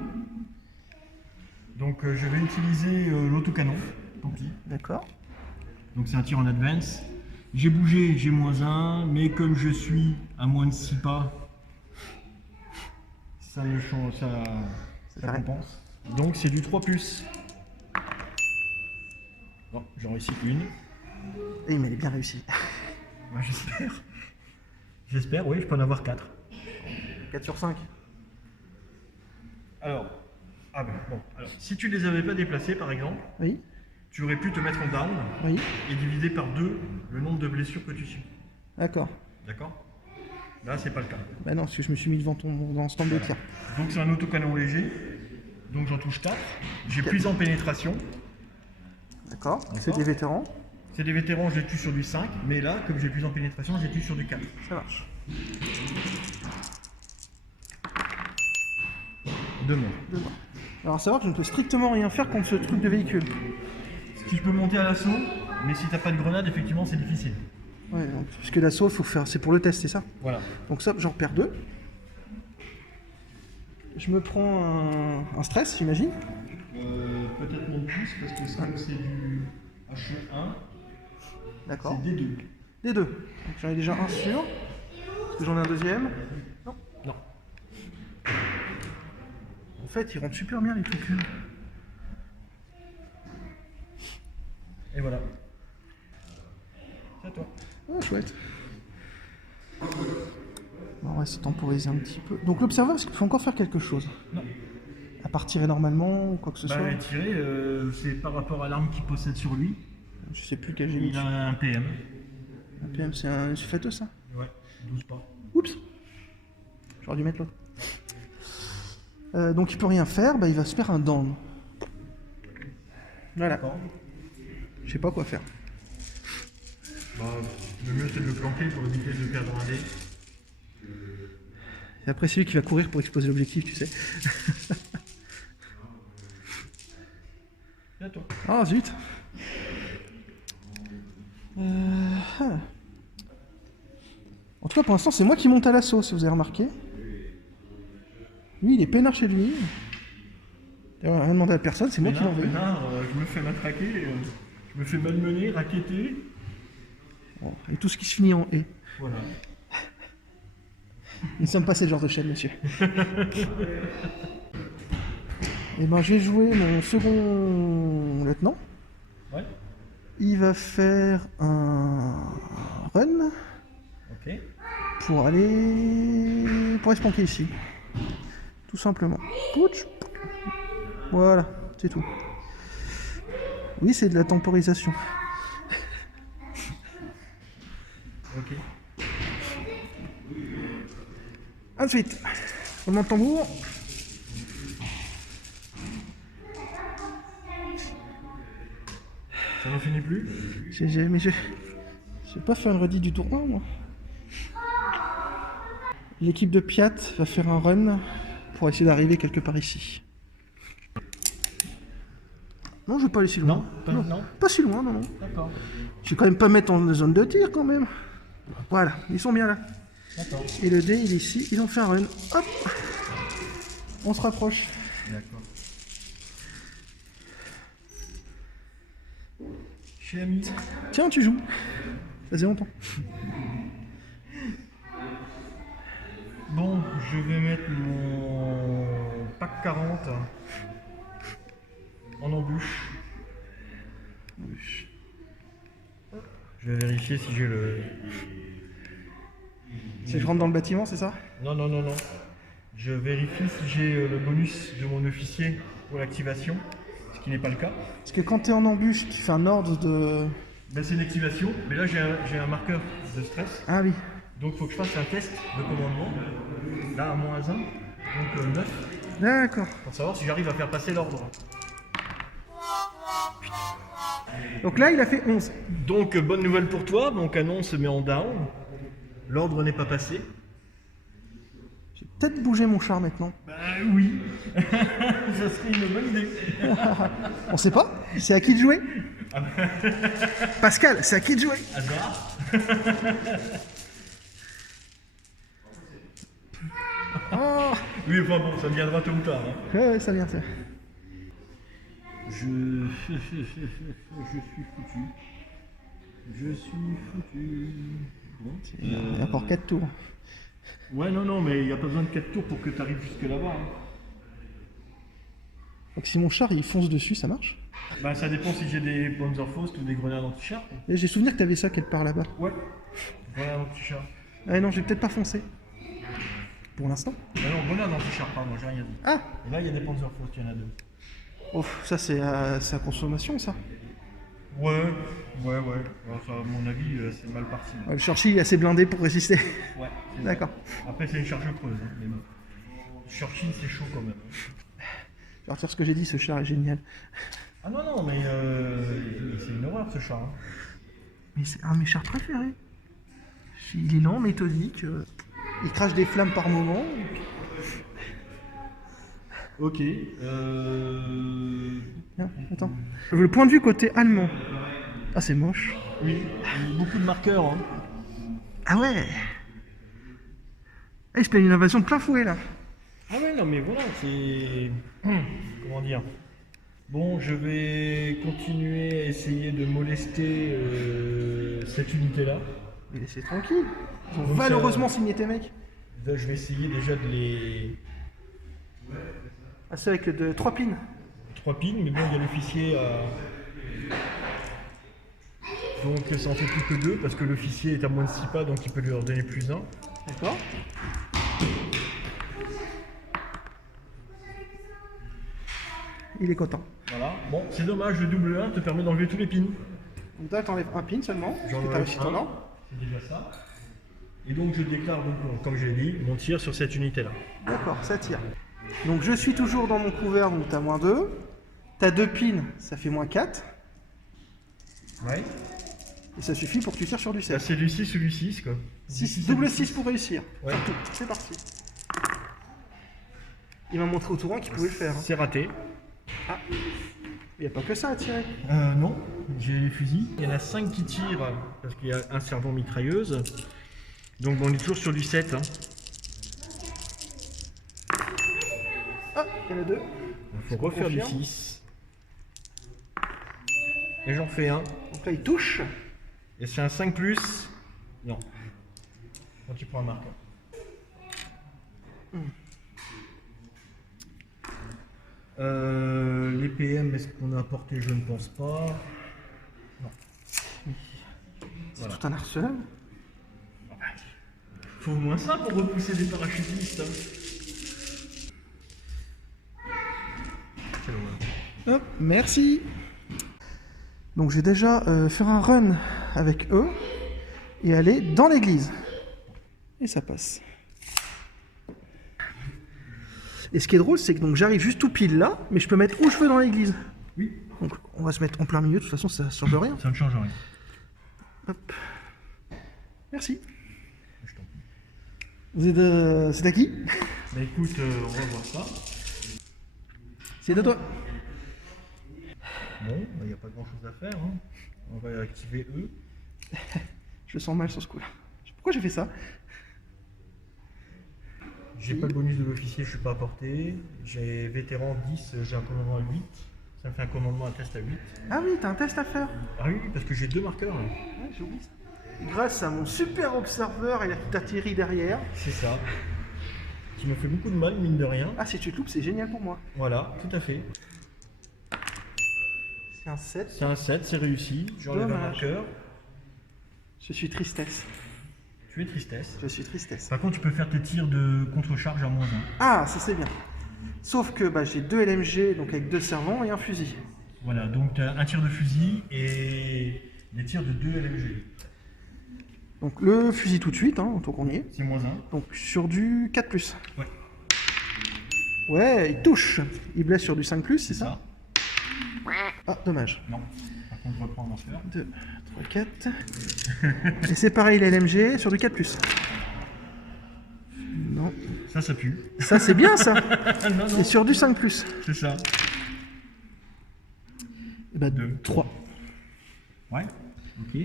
Donc je vais utiliser l'autocanon, tant pis. D'accord. Donc c'est un tir en advance. J'ai bougé, j'ai -1, mais comme je suis à moins de 6 pas, ça me change, ça compense. Donc c'est du 3+. Bon, j'en réussis une. Et mais il est bien réussi. Bah, j'espère. J'espère, oui, je peux en avoir 4. 4 sur 5. Alors, alors, si tu les avais pas déplacés par exemple, Oui, tu aurais pu te mettre en down oui. et diviser par 2 le nombre de blessures que tu subis. D'accord. D'accord? Là, c'est pas le cas. Bah non, parce que je me suis mis devant dans ce stand de tir. Donc c'est un autocanon léger, donc j'en touche 4. J'ai plus en pénétration. D'accord. C'est des vétérans. C'est des vétérans, je les tue sur du 5, mais là, comme j'ai plus en pénétration, je les tue sur du 4. Ça marche. 2 morts. Alors, à savoir que je ne peux strictement rien faire contre ce truc de véhicule. Si je peux monter à l'assaut, mais si t'as pas de grenade, effectivement, c'est difficile. Ouais, donc, parce que l'assaut, il faut faire. C'est pour le test, c'est ça? Voilà. Donc, ça, j'en perds 2. Je me prends un stress, j'imagine. Peut-être mon plus, parce que ça, c'est du HE1, D'accord. c'est D2. Les deux. Donc, j'en ai déjà un sûr. Est-ce que j'en ai un deuxième? Non. Non. En fait, ils rentrent super bien les trucs. Et voilà. C'est à toi. Ah, chouette. Bon, on va se temporiser un petit peu. Donc l'observeur, est-ce qu'il faut encore faire quelque chose? Non. À part tirer normalement ou quoi que ce soit? Bah, tirer, c'est par rapport à l'arme qu'il possède sur lui. Je sais plus quel j'ai mis. Il a un PM. Un PM, c'est un sulfateux, ça? Ouais, 12 pas. Oups. J'aurais dû mettre l'autre. Donc il peut rien faire, bah, il va se faire un down. Voilà. Je sais pas quoi faire. Bah, le mieux c'est de le planquer pour éviter de perdre un dé. Et après c'est lui qui va courir pour exploser l'objectif, tu sais. C'est à toi. Ah zut. En tout cas pour l'instant c'est moi qui monte à l'assaut si vous avez remarqué. Lui il est peinard chez lui. D'ailleurs rien demandé à personne, c'est moi qui l'envoie. Je me fais matraquer, je me fais malmener, raqueter. Bon, et tout ce qui se finit en « et ». Voilà. Nous ne sommes pas ce genre de chaîne, monsieur. Et ben, je vais jouer mon second lieutenant. Ouais. Il va faire un run Ok. pour aller se planquer ici. Tout simplement. Pouch. Voilà, c'est tout. Oui, c'est de la temporisation. Ok. Ensuite, roulement de tambour. Ça n'en finit plus? Mais j'ai pas fait un redit du tournoi, moi. L'équipe de Piat va faire un run pour essayer d'arriver quelque part ici. Non, je vais pas aller si loin. Non. Pas si loin, non. D'accord. Je vais quand même pas mettre en zone de tir, quand même. Voilà, ils sont bien là. D'accord. Et le dé, il est ici. Ils ont fait un run. Hop. On se rapproche. D'accord. chez l'ami. Tiens, tu joues. Ça faisait longtemps. Bon, je vais mettre mon pack 40 en embûche. Je vais vérifier si j'ai le... Si je rentre dans le bâtiment, c'est ça? Non, non, non, non. Je vérifie si j'ai le bonus de mon officier pour l'activation, ce qui n'est pas le cas. Parce que quand t'es en embûche, tu fais un ordre de... Ben, c'est une activation, mais là j'ai un marqueur de stress. Ah oui. Donc il faut que je fasse un test de commandement. Là à moins 1, donc 9, D'accord. pour savoir si j'arrive à faire passer l'ordre. Donc là, il a fait 11. Donc bonne nouvelle pour toi, mon canon se met en down. L'ordre n'est pas passé. J'ai peut-être bougé mon char maintenant. Bah oui, ça serait une bonne idée. On sait pas. C'est à qui de jouer? Pascal, c'est à qui de jouer? Hasard. Oh. Oui, enfin bon, ça viendra tôt ou tard. Hein. Ouais, ça vient, ça. Je suis foutu. Je suis foutu. Bon. Il y a encore 4 tours. Ouais, non, non, mais il n'y a pas besoin de 4 tours pour que tu arrives jusque là-bas. Hein. Donc si mon char il fonce dessus, ça marche? Bah, ça dépend si j'ai des Panzerfaust ou des grenades anti-char. Et j'ai souvenir que t'avais ça quelque part là-bas. Ouais, grenades anti-char. Ah non, j'ai peut-être pas foncé. Pour l'instant. Ah non, grenades anti-char, pardon, j'ai rien dit. Ah. Et là, il y a des Panzerfaust, il y en a 2. Oh, ça c'est à consommation, ça. Ouais. Enfin, à mon avis, c'est mal parti. Ouais, le Churchill est assez blindé pour résister. Ouais. D'accord. Après, c'est une charge creuse. Hein, mais bon. Churchill, c'est chaud quand même. Je vais retire ce que j'ai dit, ce char est génial. Ah non, non, mais c'est une horreur ce char. Hein. Mais c'est un de mes chars préférés. Il est lent, méthodique. Il crache des flammes par moment. Ok. Tiens, attends. Le point de vue côté allemand. Ah, c'est moche. Oui, beaucoup de marqueurs. Hein. Ah ouais. Il se plaît une invasion de plein fouet là. Ah ouais, non, mais voilà, c'est... Comment dire? Bon, je vais continuer à essayer de molester cette unité-là. Mais laissez tranquille. Ils ont Donc valeureusement signé tes mecs. Là, je vais essayer déjà de les... Ah, c'est avec de 3 pins. 3 pins, mais bon, il y a l'officier à... Donc ça en fait plus que 2, parce que l'officier est à moins de 6 pas, donc il peut lui en donner plus 1. D'accord. Il est content. Voilà. Bon, c'est dommage, le double 1 te permet d'enlever tous les pins. Donc là, t'enlèves un pin seulement. J'en Et t'as enlève réussi ton un. ordre. C'est déjà ça. Et donc je déclare, donc, comme j'ai dit, mon tir sur cette unité-là. D'accord, ça tire. Donc je suis toujours dans mon couvert, donc t'as moins 2. T'as 2 pins, ça fait moins 4. Ouais. Et ça suffit pour que tu tires sur du Là, 7. c'est du 6 ou du 6, quoi. Double 6 pour réussir. Ouais. Surtout, c'est parti. Il m'a montré au tour 1 qu'il pouvait le faire. Hein. C'est raté. Il n'y a pas que ça à tirer. Non, j'ai les fusils. Il y en a 5 qui tirent, parce qu'il y a un servant mitrailleuse. Donc bon, on est toujours sur du 7. Hein. Ah, il y en a 2. Il faut refaire du confirme. 6. Et j'en fais un. Donc là, il touche. Et c'est un 5 plus. Non. Quand tu prends un marqueur. Les PM, est-ce qu'on a apporté? Je ne pense pas. Non. C'est tout un arsenal. Faut au moins ça pour repousser des parachutistes. Hein. Quelle horreur. Hop, merci. Donc j'ai déjà faire un run avec eux et aller dans l'église. Et ça passe. Et ce qui est drôle, c'est que donc j'arrive juste tout pile là, mais je peux mettre où je veux dans l'église. Oui. Donc on va se mettre en plein milieu, de toute façon ça ne change rien. Ça ne change rien. Hop. Merci. Je t'en prie. Vous êtes c'est à qui? Bah écoute, on va voir ça. C'est de toi. Bon, il n'y a pas grand chose à faire. Hein. On va activer E. Je le sens mal sur ce coup-là. Pourquoi j'ai fait ça? J'ai pas le bonus de l'officier, je suis pas apporté. J'ai vétéran 10, j'ai un commandant à 8. Ça fait un commandement à test à 8. Ah oui, t'as un test à faire. Ah oui, parce que j'ai 2 marqueurs là. Ouais, j'ai oublié ça. Grâce à mon super observeur et la petite artillerie derrière. C'est ça. Qui me fait beaucoup de mal, mine de rien. Ah, si tu te loupes, c'est génial pour moi. Voilà, tout à fait. C'est un 7. C'est un 7, c'est réussi. J'enlève un Dommage. marqueur. Je suis tristesse. Tu es tristesse. Je suis tristesse. Par contre, tu peux faire tes tirs de contre-charge à -1. Ah, ça c'est bien. Sauf que bah, j'ai 2 LMG, donc avec 2 servants et un fusil. Voilà, donc tu as un tir de fusil et des tirs de 2 LMG. Donc le fusil tout de suite, hein, tant qu'on y est. C'est -1. Donc sur du 4+. Ouais. Ouais, il touche. Il blesse sur du 5+, c'est ça? Ah, dommage. Non. Par contre, je reprends le marqueur. 2, 3, 4. Et c'est pareil, les LMG sur du 4+. Non. Ça pue. Ça, c'est bien, ça. Non, non, Et sur du 5+. c'est ça. Et bah, Deux. 3. Ouais. Ok.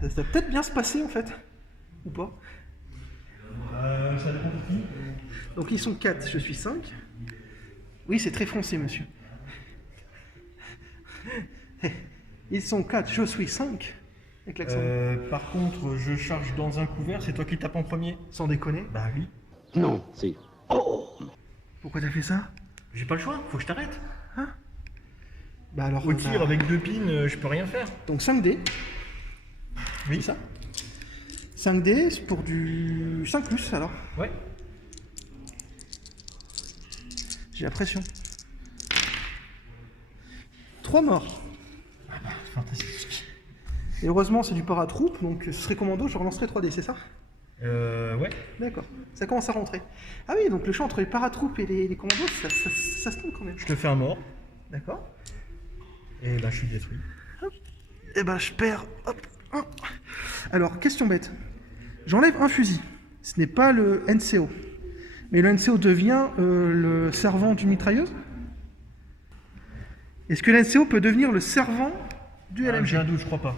Ça va peut-être bien se passer, en fait. Ou pas? Ça dépend de qui. Donc ils sont 4, je suis 5. Oui, c'est très foncé, monsieur. Ils sont 4, je suis 5. Avec l'accent. Par contre, je charge dans un couvert, c'est toi qui tapes en premier. Sans déconner. Bah oui. Non, si. Pourquoi t'as fait ça? J'ai pas le choix, faut que je t'arrête. Bah alors. Au tir avec 2 pins, je peux rien faire. Donc 5D, Oui. c'est ça? 5D, c'est pour du 5+, alors. Ouais. J'ai la pression. 3 morts. Fantastique. Et heureusement, c'est du paratroupe, donc ce serait commando, je relancerai 3D, c'est ça? Ouais. D'accord. Ça commence à rentrer. Ah oui, donc le choix entre les paratroupes et les commandos, ça se tombe quand même. Je te fais un mort. D'accord. Et là, je suis détruit. Et ben, je perds. Hop, un. Alors, question bête. J'enlève un fusil. Ce n'est pas le NCO. Mais le NCO devient le servant d'une mitrailleuse? Est-ce que le NCO peut devenir le servant du J'ai LMG? un doute, je crois pas.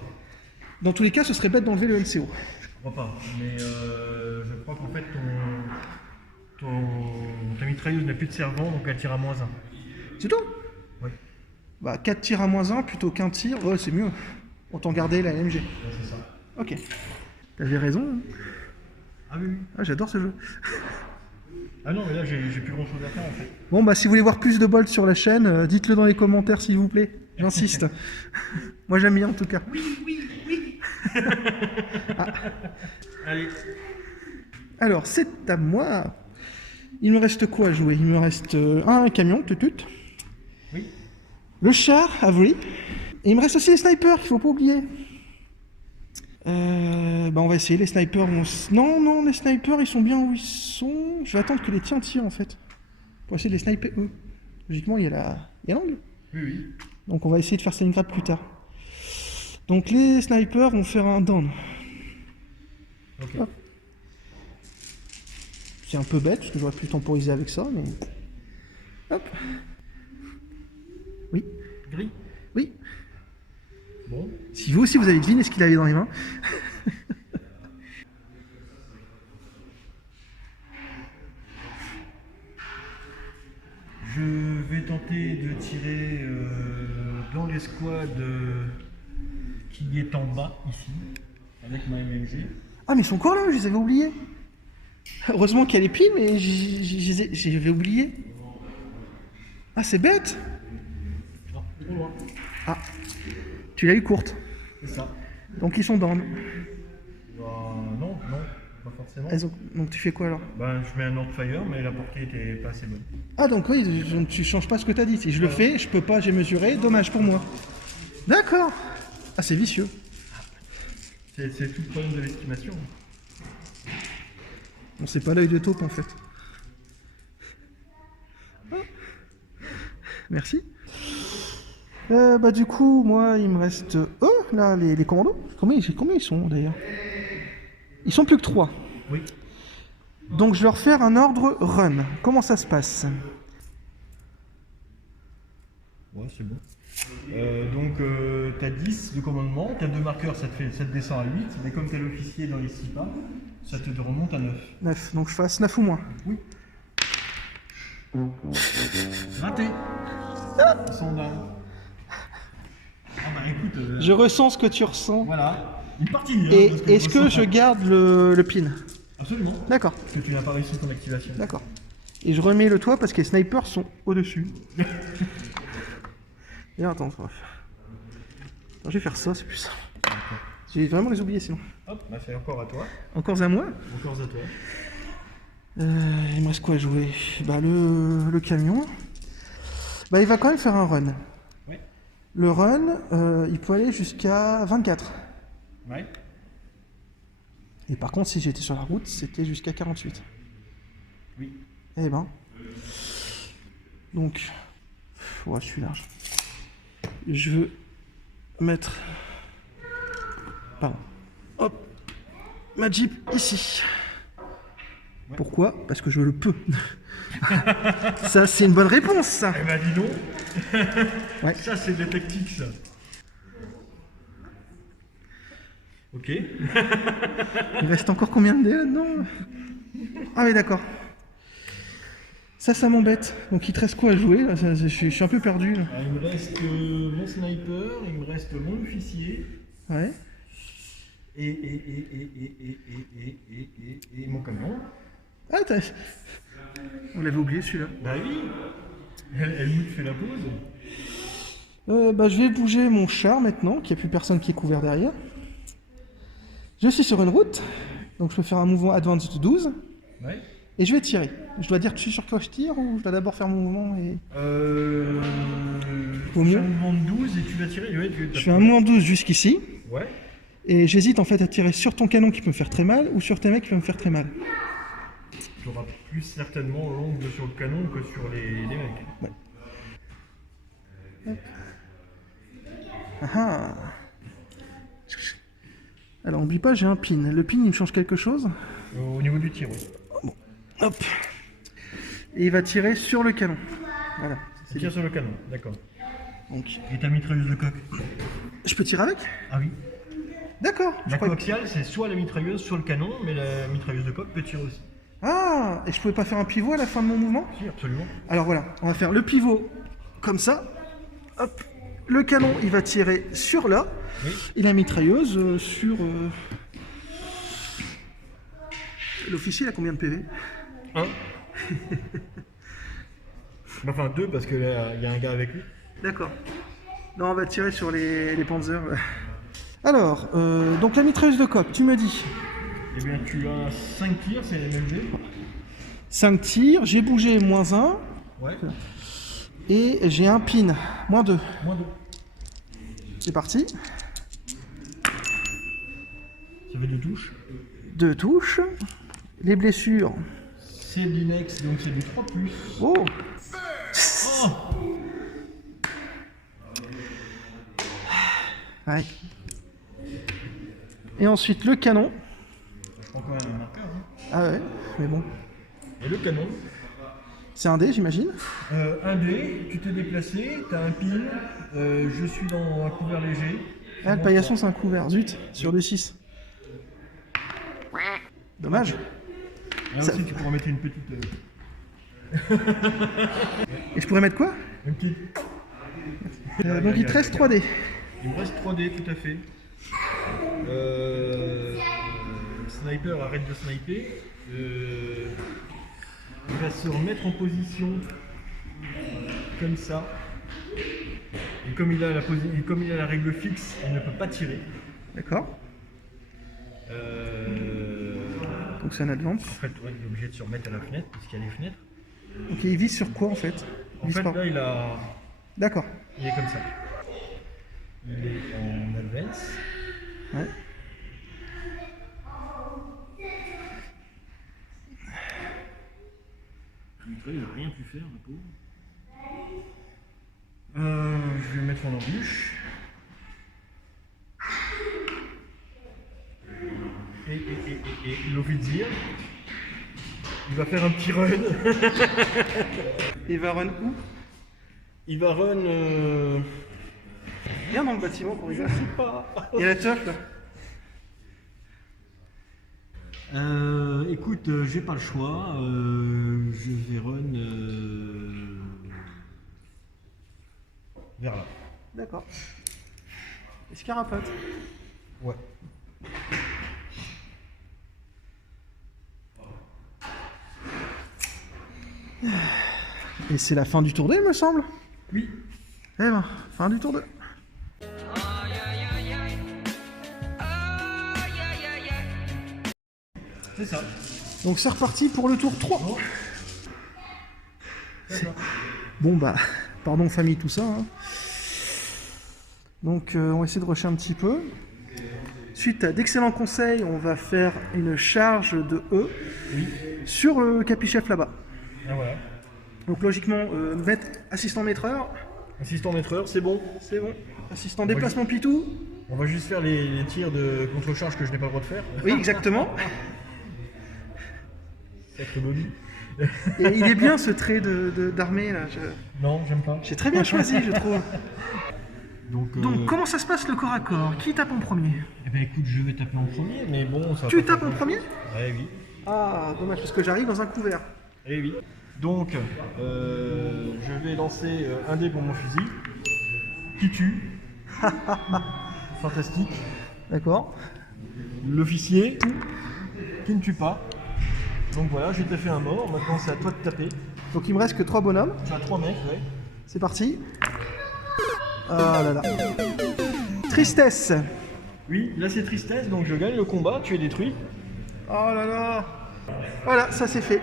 Dans tous les cas, ce serait bête d'enlever le NCO. Je crois pas. Mais je crois qu'en fait, ta mitrailleuse n'a plus de servant, donc elle tire à -1. C'est tout? Oui. Bah, 4 tirs à -1 plutôt qu'un tir, ouais, c'est mieux. Autant garder la LMG. Ouais, c'est ça. Ok. T'avais raison. Hein. Ah oui, oui. Ah, j'adore ce jeu. Ah non, mais là, j'ai plus grand chose à faire en fait. Bon, bah, si vous voulez voir plus de Bolt sur la chaîne, dites-le dans les commentaires, s'il vous plaît. J'insiste. Moi, j'aime bien, en tout cas. Oui. Allez. Alors, c'est à moi. Il me reste quoi à jouer? Il me reste un camion, tutut. Oui. Le char, Avery. Et il me reste aussi les snipers, qu'il faut pas oublier. Bah, on va essayer. Les snipers vont... Non, les snipers, ils sont bien où ils sont. Je vais attendre que les tiens tirent, en fait. Pour essayer de les sniper, eux. Logiquement, il y a l'angle. Oui. Donc, on va essayer de faire Stalingrad plus tard. Donc, les snipers vont faire un down. Ok. Hop. C'est un peu bête, parce que j'aurais pu temporiser avec ça, mais... Hop. Oui. Gris. Oui. Bon. Si vous aussi vous avez deviné ce qu'il avait dans les mains. Je vais tenter de tirer dans l'escouade qui est en bas, ici, avec ma MLG. Ah, mais ils sont encore là, je les avais oubliés. Heureusement qu'il y a les piles, mais j'avais oublié. Ah, c'est bête. Non, trop loin. Ah, tu l'as eu courte. C'est ça. Donc ils sont down. Non, pas forcément. Donc tu fais quoi alors? Ben, je mets un Nord Fire, mais la portée était pas assez bonne. Ah, donc oui, tu changes pas ce que t'as dit. Si je le fais, je peux pas, j'ai mesuré, dommage pour moi. D'accord. Ah, c'est vicieux. C'est tout le problème de l'estimation. Bon, c'est pas l'œil de taupe en fait. Ah. Merci. Bah du coup, moi, il me reste... Oh, là, les commandos. Combien ils sont d'ailleurs? Ils sont plus que 3. Oui. Donc je vais leur faire un ordre run. Comment ça se passe? Ouais, c'est bon. Donc, t'as 10 de commandement, t'as 2 marqueurs, ça te descend à 8, mais comme t'es l'officier dans les 6 pas, ça te remonte à 9. 9. Donc je fasse 9 ou moins. Oui. Raté. Ils sont down. Ah bah écoute, Je ressens ce que tu ressens. voilà. Une partie. Hein, Et parce est-ce que je ressens- garde le pin? Absolument. D'accord, Parce que tu n'as pas réussi ton activation. d'accord. Et je remets le toit parce que les snipers sont au-dessus. Et attends, ça va faire. Attends, je vais faire ça, c'est plus simple. J'ai vraiment les oubliés sinon. Hop, bah c'est encore à toi. Encore à moi. Encore à toi. Il me reste quoi à jouer? Bah le camion. Bah il va quand même faire un run. Ouais. Le run, il peut aller jusqu'à 24. Ouais. Et par contre, si j'étais sur la route, c'était jusqu'à 48. Oui. Eh ben. Donc, ouais, je suis large. Je veux mettre. Pardon. Hop. Ma Jeep ici. Ouais. Pourquoi? Parce que je le peux. Ça, c'est une bonne réponse, ça. Eh bah dis donc. Ouais. Ça c'est des tactiques ça. Ok. Il reste encore combien de dés là-dedans? Ah oui, d'accord. Ça m'embête. Donc il te reste quoi à jouer là? Je suis un peu perdu là. Il me reste mon sniper, il me reste mon officier Ouais. et mon camion. Ah, on l'avait oublié celui-là. Bah oui. Helmut fait la pause. Bah, je vais bouger mon char maintenant, qu'il n'y a plus personne qui est couvert derrière. Je suis sur une route, donc je peux faire un mouvement advance de 12, Ouais. et je vais tirer. Je dois dire sur quoi je tire, ou je dois d'abord faire mon mouvement et... Tu Au fais mieux. un mouvement de 12 et tu vas tirer. Ouais, Je fais un mouvement de 12 jusqu'ici, Ouais. et j'hésite en fait à tirer sur ton canon qui peut me faire très mal, ou sur tes mecs qui peuvent me faire très mal. Tu auras plus certainement l'angle sur le canon que sur les mecs. Ah ah. Alors n'oublie pas, j'ai un pin. Le pin, il me change quelque chose. Au niveau du tir, oui. Hop. Et il va tirer sur le canon. Voilà. C'est tire sur le canon, d'accord. Donc, Et ta mitrailleuse de coque? je peux tirer avec? Ah oui. D'accord. je La crois- coaxiale, c'est soit la mitrailleuse, soit le canon, mais la mitrailleuse de coque peut tirer aussi. Ah, et je pouvais pas faire un pivot à la fin de mon mouvement? Si, absolument. Alors voilà, on va faire le pivot comme ça. Hop. Le canon, il va tirer sur là. Oui. Et la mitrailleuse sur... L'officier, il a combien de PV? 1. Enfin 2 parce que là, il y a un gars avec lui. D'accord. Non, on va tirer sur les panzers. Alors, donc la mitrailleuse de coque, tu me dis. Eh bien tu as 5 tirs, c'est les mêmes jets. 5 tirs, j'ai bougé moins 1. Ouais. Et j'ai un pin, moins 2. Moins 2. C'est parti. Ça fait 2 touches. 2 touches. Les blessures. C'est de l'inex, donc c'est du 3+. Oh! Oh. Ouais. Et ensuite le canon. Encore un marqueur. Hein. Ah ouais, mais bon. Et le canon. C'est un dé, j'imagine. Un dé, tu t'es déplacé, t'as un pin, je suis dans un couvert léger. Ah, le paillasson, c'est un couvert. Zut, sur 2-6. Dommage. Là Ça- aussi, tu pourras mettre une petite. Et je pourrais mettre quoi? Une petite. Donc il te reste 3 dés. Il me reste 3 dés, tout à fait. Sniper arrête de sniper. Il va se remettre en position comme ça. Et comme il a la règle fixe, il ne peut pas tirer. D'accord. Donc c'est un advance. En fait, ouais, il est obligé de se remettre à la fenêtre, puisqu'il y a les fenêtres. Ok, il vise sur quoi en fait? Il En vise fait, par- là, D'accord. il est comme ça. Il est en advance. Ouais. Il n'a rien pu faire, le pauvre. Je vais mettre en embûche. Et l'officier, il va faire un petit run. Il va run où? Il va run. Viens dans le bâtiment qu'on rigole. Pas. Il y a la teuf là. Écoute, j'ai pas le choix. Je vais run vers là. D'accord. Escarapate. Ouais. Et c'est la fin du tour 2, il me semble. Oui. Eh ben, fin du tour 2. C'est ça. Donc c'est reparti pour le tour 3. Bon bah, pardon famille, tout ça. Hein. Donc on va essayer de rusher un petit peu. Suite à d'excellents conseils, on va faire une charge de E sur le capichef là-bas. Ah, voilà. Donc logiquement, mettre assistant maîtreur, Assistant maîtreur, c'est bon. c'est bon. Assistant déplacement pitou, On va juste faire les tirs de contre-charge que je n'ai pas le droit de faire. oui exactement. Sacré body. Et il est bien ce trait d'armée là. Non, j'aime pas. J'ai très bien choisi, je trouve. Donc, Donc comment ça se passe le corps à corps? Qui tape en premier? eh ben écoute, je vais taper en premier, mais bon, ça va Tu pas tapes faire en premier? Ouais, oui. Ah, dommage, parce que j'arrive dans un couvert. Eh oui. Donc, je vais lancer un dé pour mon fusil. Qui tue. Fantastique. D'accord. L'officier. Qui ne tue pas. Donc voilà, j'ai fait un mort. Maintenant, c'est à toi de taper. Donc il me reste que 3 bonhommes. Tu as 3 mecs, ouais. C'est parti. Ah là là. Tristesse. Oui, là c'est tristesse, donc je gagne le combat, tu es détruit. Oh là là. Voilà, ça c'est fait.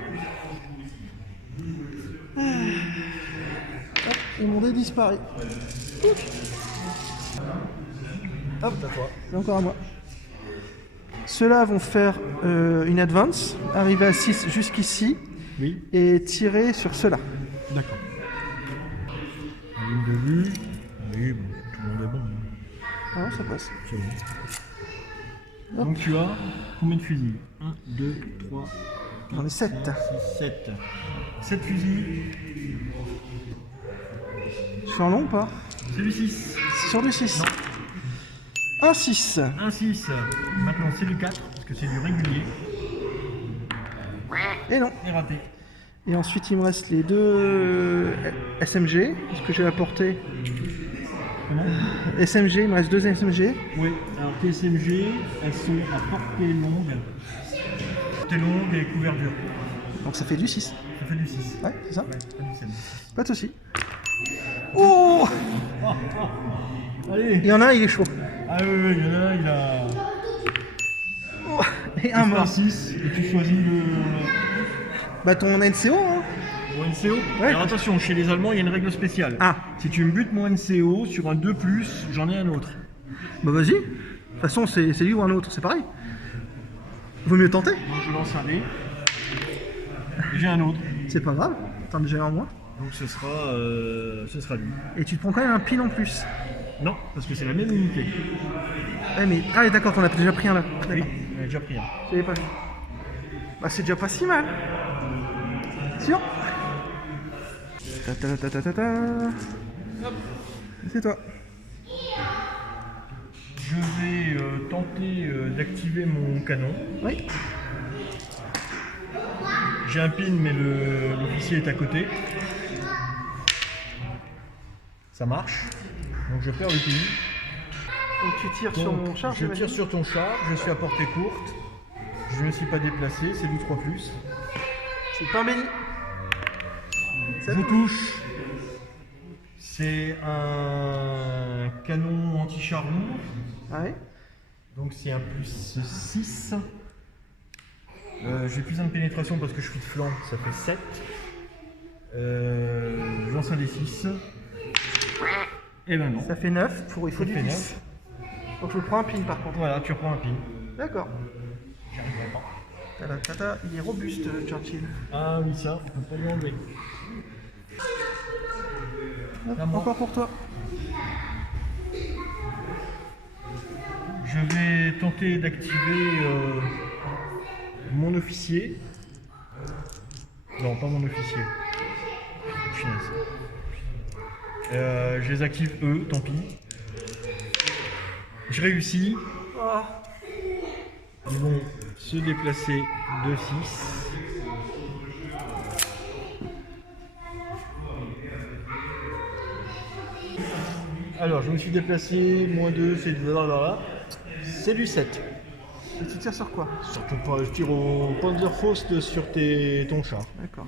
Hop, et mon dé disparaît. Hop, à toi. C'est encore à moi. Ceux-là vont faire une advance, arriver à 6 jusqu'ici Oui, et tirer sur ceux-là. d'accord. Ligne de vue. Oui, bon, tout le monde est bon. Ah, ça passe. C'est bon. Donc tu as combien de fusils 1, 2, 3, J'en ai 7. 6, 7. 7 fusils. Je fais un long ou pas? C'est du 6. Sur du 6. Non. Un 6. Un 6. Maintenant c'est du 4, parce que c'est du régulier. Et non. Et raté. Et ensuite, il me reste les 2 SMG. Est-ce que j'ai apporté Comment SMG, il me reste 2 SMG. Oui, alors tes SMG, elles sont à portée longue. Portée longue et couverture. Donc ça fait du 6. Ça fait du 6. Ouais, c'est ça? Ouais, pas du 7. Pas de soucis. Oh! Allez. Il y en a un, il est chaud. Ah oui, il y en a un, il a... Oh, et un mort. 6, et tu choisis le... Bah ton NCO, hein? Mon NCO. Ouais. Alors attention, chez les Allemands, il y a une règle spéciale. Ah. Si tu me butes mon NCO sur un 2+, j'en ai un autre. Bah vas-y. De toute façon, c'est lui ou un autre, c'est pareil. Vaut mieux tenter. Donc je lance un dé. Et j'ai un autre. C'est pas grave. T'en as déjà un en moins. Donc ce sera lui. Et tu te prends quand même un pin en plus. Non, parce que c'est la même unité. Ouais, mais... Ah, d'accord, t'en as déjà pris un là. Oui, D'accord. on a déjà pris un. J'avais pas vu. Bah c'est déjà pas si mal. Sûr. Ta ta ta ta ta ta. C'est toi. Je vais tenter d'activer mon canon. Oui. J'ai un pin, mais l'officier est à côté. Ça marche. Donc je perds le pin. Donc tu tires sur mon char. Je j'imagine. tire sur ton char, je suis à portée courte. Je ne me suis pas déplacé, c'est du 3+. C'est pas béni. Ça Je touche. touche. C'est un canon anti-char lourd. Ah ouais. Donc c'est un +6. J'ai plus de pénétration parce que je suis de flanc, ça fait 7. Je lance un D6. Et ben non. Ça fait 9. Il faut Ça du fait 10. Donc je prends un pin par contre. Voilà, tu reprends un pin. D'accord. J'y arriverai pas. Tata, tata, il est robuste Churchill. Ah oui, ça, on peut pas lui enlever. Hop, À moi. encore pour toi. Je vais tenter d'activer mon officier. Non, pas mon officier. Finesse. Je les active eux, tant pis. Je réussis. Oh. Ils vont se déplacer de 6. Alors, je me suis déplacé, moins 2, c'est du 7. Et tu tires sur quoi? Surtout, je tire au Panzerfaust sur ton char. D'accord.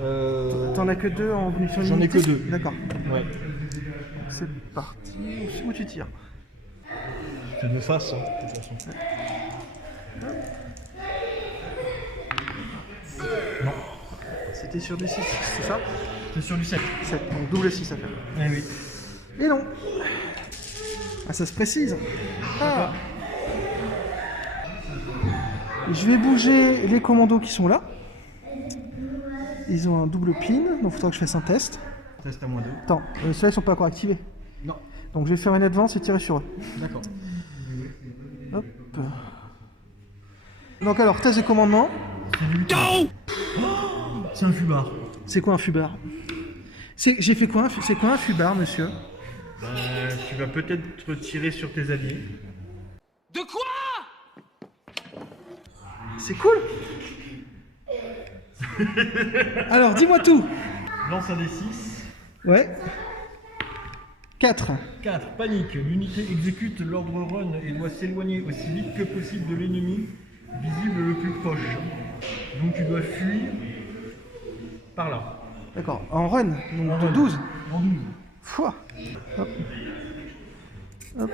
Euh, T'en as que 2 en munitions J'en ai que limitées? 2. D'accord. Ouais. C'est parti. Où tu tires? C'est de face, hein, de toute façon. Non, C'était sur du 6, c'est ça? c'est sur du 7. 7, donc double 6 à faire. Eh oui. Et non. Ah, ça se précise. Ah. Je vais bouger les commandos qui sont là. Ils ont un double pin, donc il faudra que je fasse un test. Test à moins 2. Attends, ceux-là ils sont pas encore activés. Non. Donc je vais faire une advance et tirer sur eux. D'accord. Hop. Donc alors, test de commandement. C'est un fubard. C'est quoi un fubard? J'ai fait quoi? C'est quoi un fubard, monsieur? Tu vas peut-être tirer sur tes alliés. De quoi? C'est cool. Alors, dis-moi tout. Lance un des 6. Ouais. 4. 4. Panique. L'unité exécute l'ordre run et doit s'éloigner aussi vite que possible de l'ennemi visible le plus proche. Donc tu dois fuir par là. D'accord. En run, donc En de run. 12. En 12. Fouah. Hop. Hop.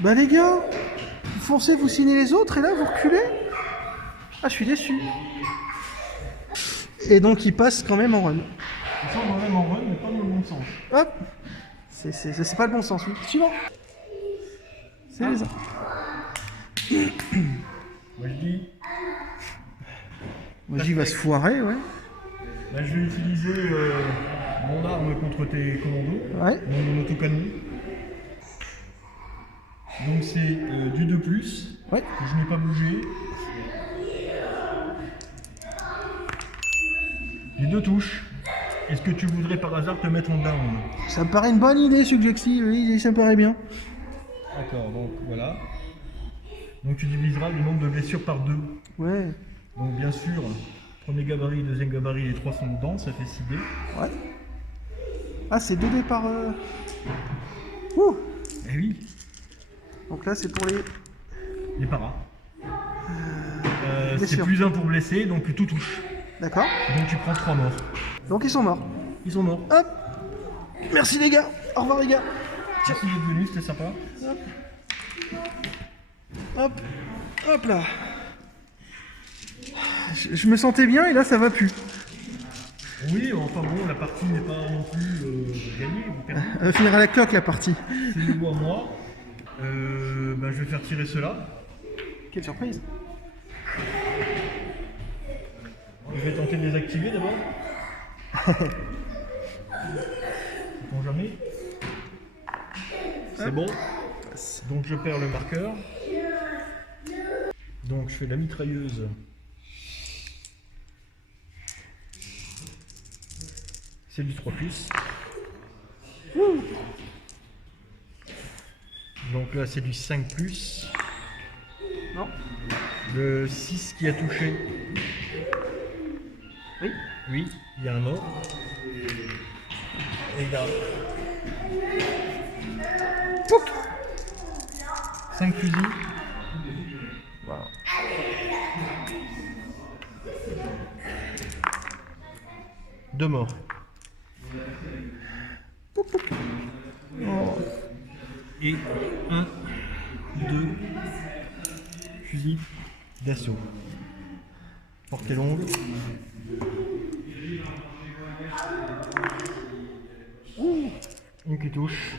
Bah les gars, vous foncez, vous signez les autres et là vous reculez. Ah, je suis déçu. Et donc il passe quand même en run. Ça on va même en run, mais pas dans le bon sens. Hop. C'est pas le bon sens, oui. Suivant. C'est les uns. Moi je dis, Moi j'y va se foirer, ouais. là je vais utiliser mon arme contre tes commandos, Ouais. mon autocanon. Donc c'est du 2+, Ouais. que je n'ai pas bougé. Les 2 touches. Est-ce que tu voudrais par hasard te mettre en down? Ça me paraît une bonne idée suggestive, oui, ça me paraît bien. D'accord, donc voilà. Donc tu diviseras le nombre de blessures par 2. Ouais. Donc bien sûr, premier gabarit, deuxième gabarit, les 3 sont dedans, ça fait 6 dés. Ouais. Ah, c'est 2 dés par... Ouh. Eh oui, Donc là, c'est pour les paras. C'est blessures. plus 1 pour blesser, donc tout touche. D'accord. Donc tu prends 3 morts. Donc ils sont morts. Ils sont morts. Hop. Merci les gars. Au revoir les gars. Merci d'être venu, c'était sympa. Hop. Hop là. Je me sentais bien et là, ça va plus. Oui, enfin bon, la partie n'est pas non plus gagnée ou perdue. Elle va finir à la cloque la partie. C'est nouveau à moi. Je vais faire tirer cela. Quelle surprise. Je vais tenter de les activer d'abord. Sait-on jamais. C'est bon. Donc je perds le marqueur. Donc je fais la mitrailleuse. C'est du 3+. Donc là c'est du 5+. Non. Le 6 qui a touché. Oui. Oui, il y a un mort. Et regarde. Pouc. 5 fusils. Voilà. Deux morts. Oh. Et 1, 2 fusils d'assaut. Portée longue. Une qui touche.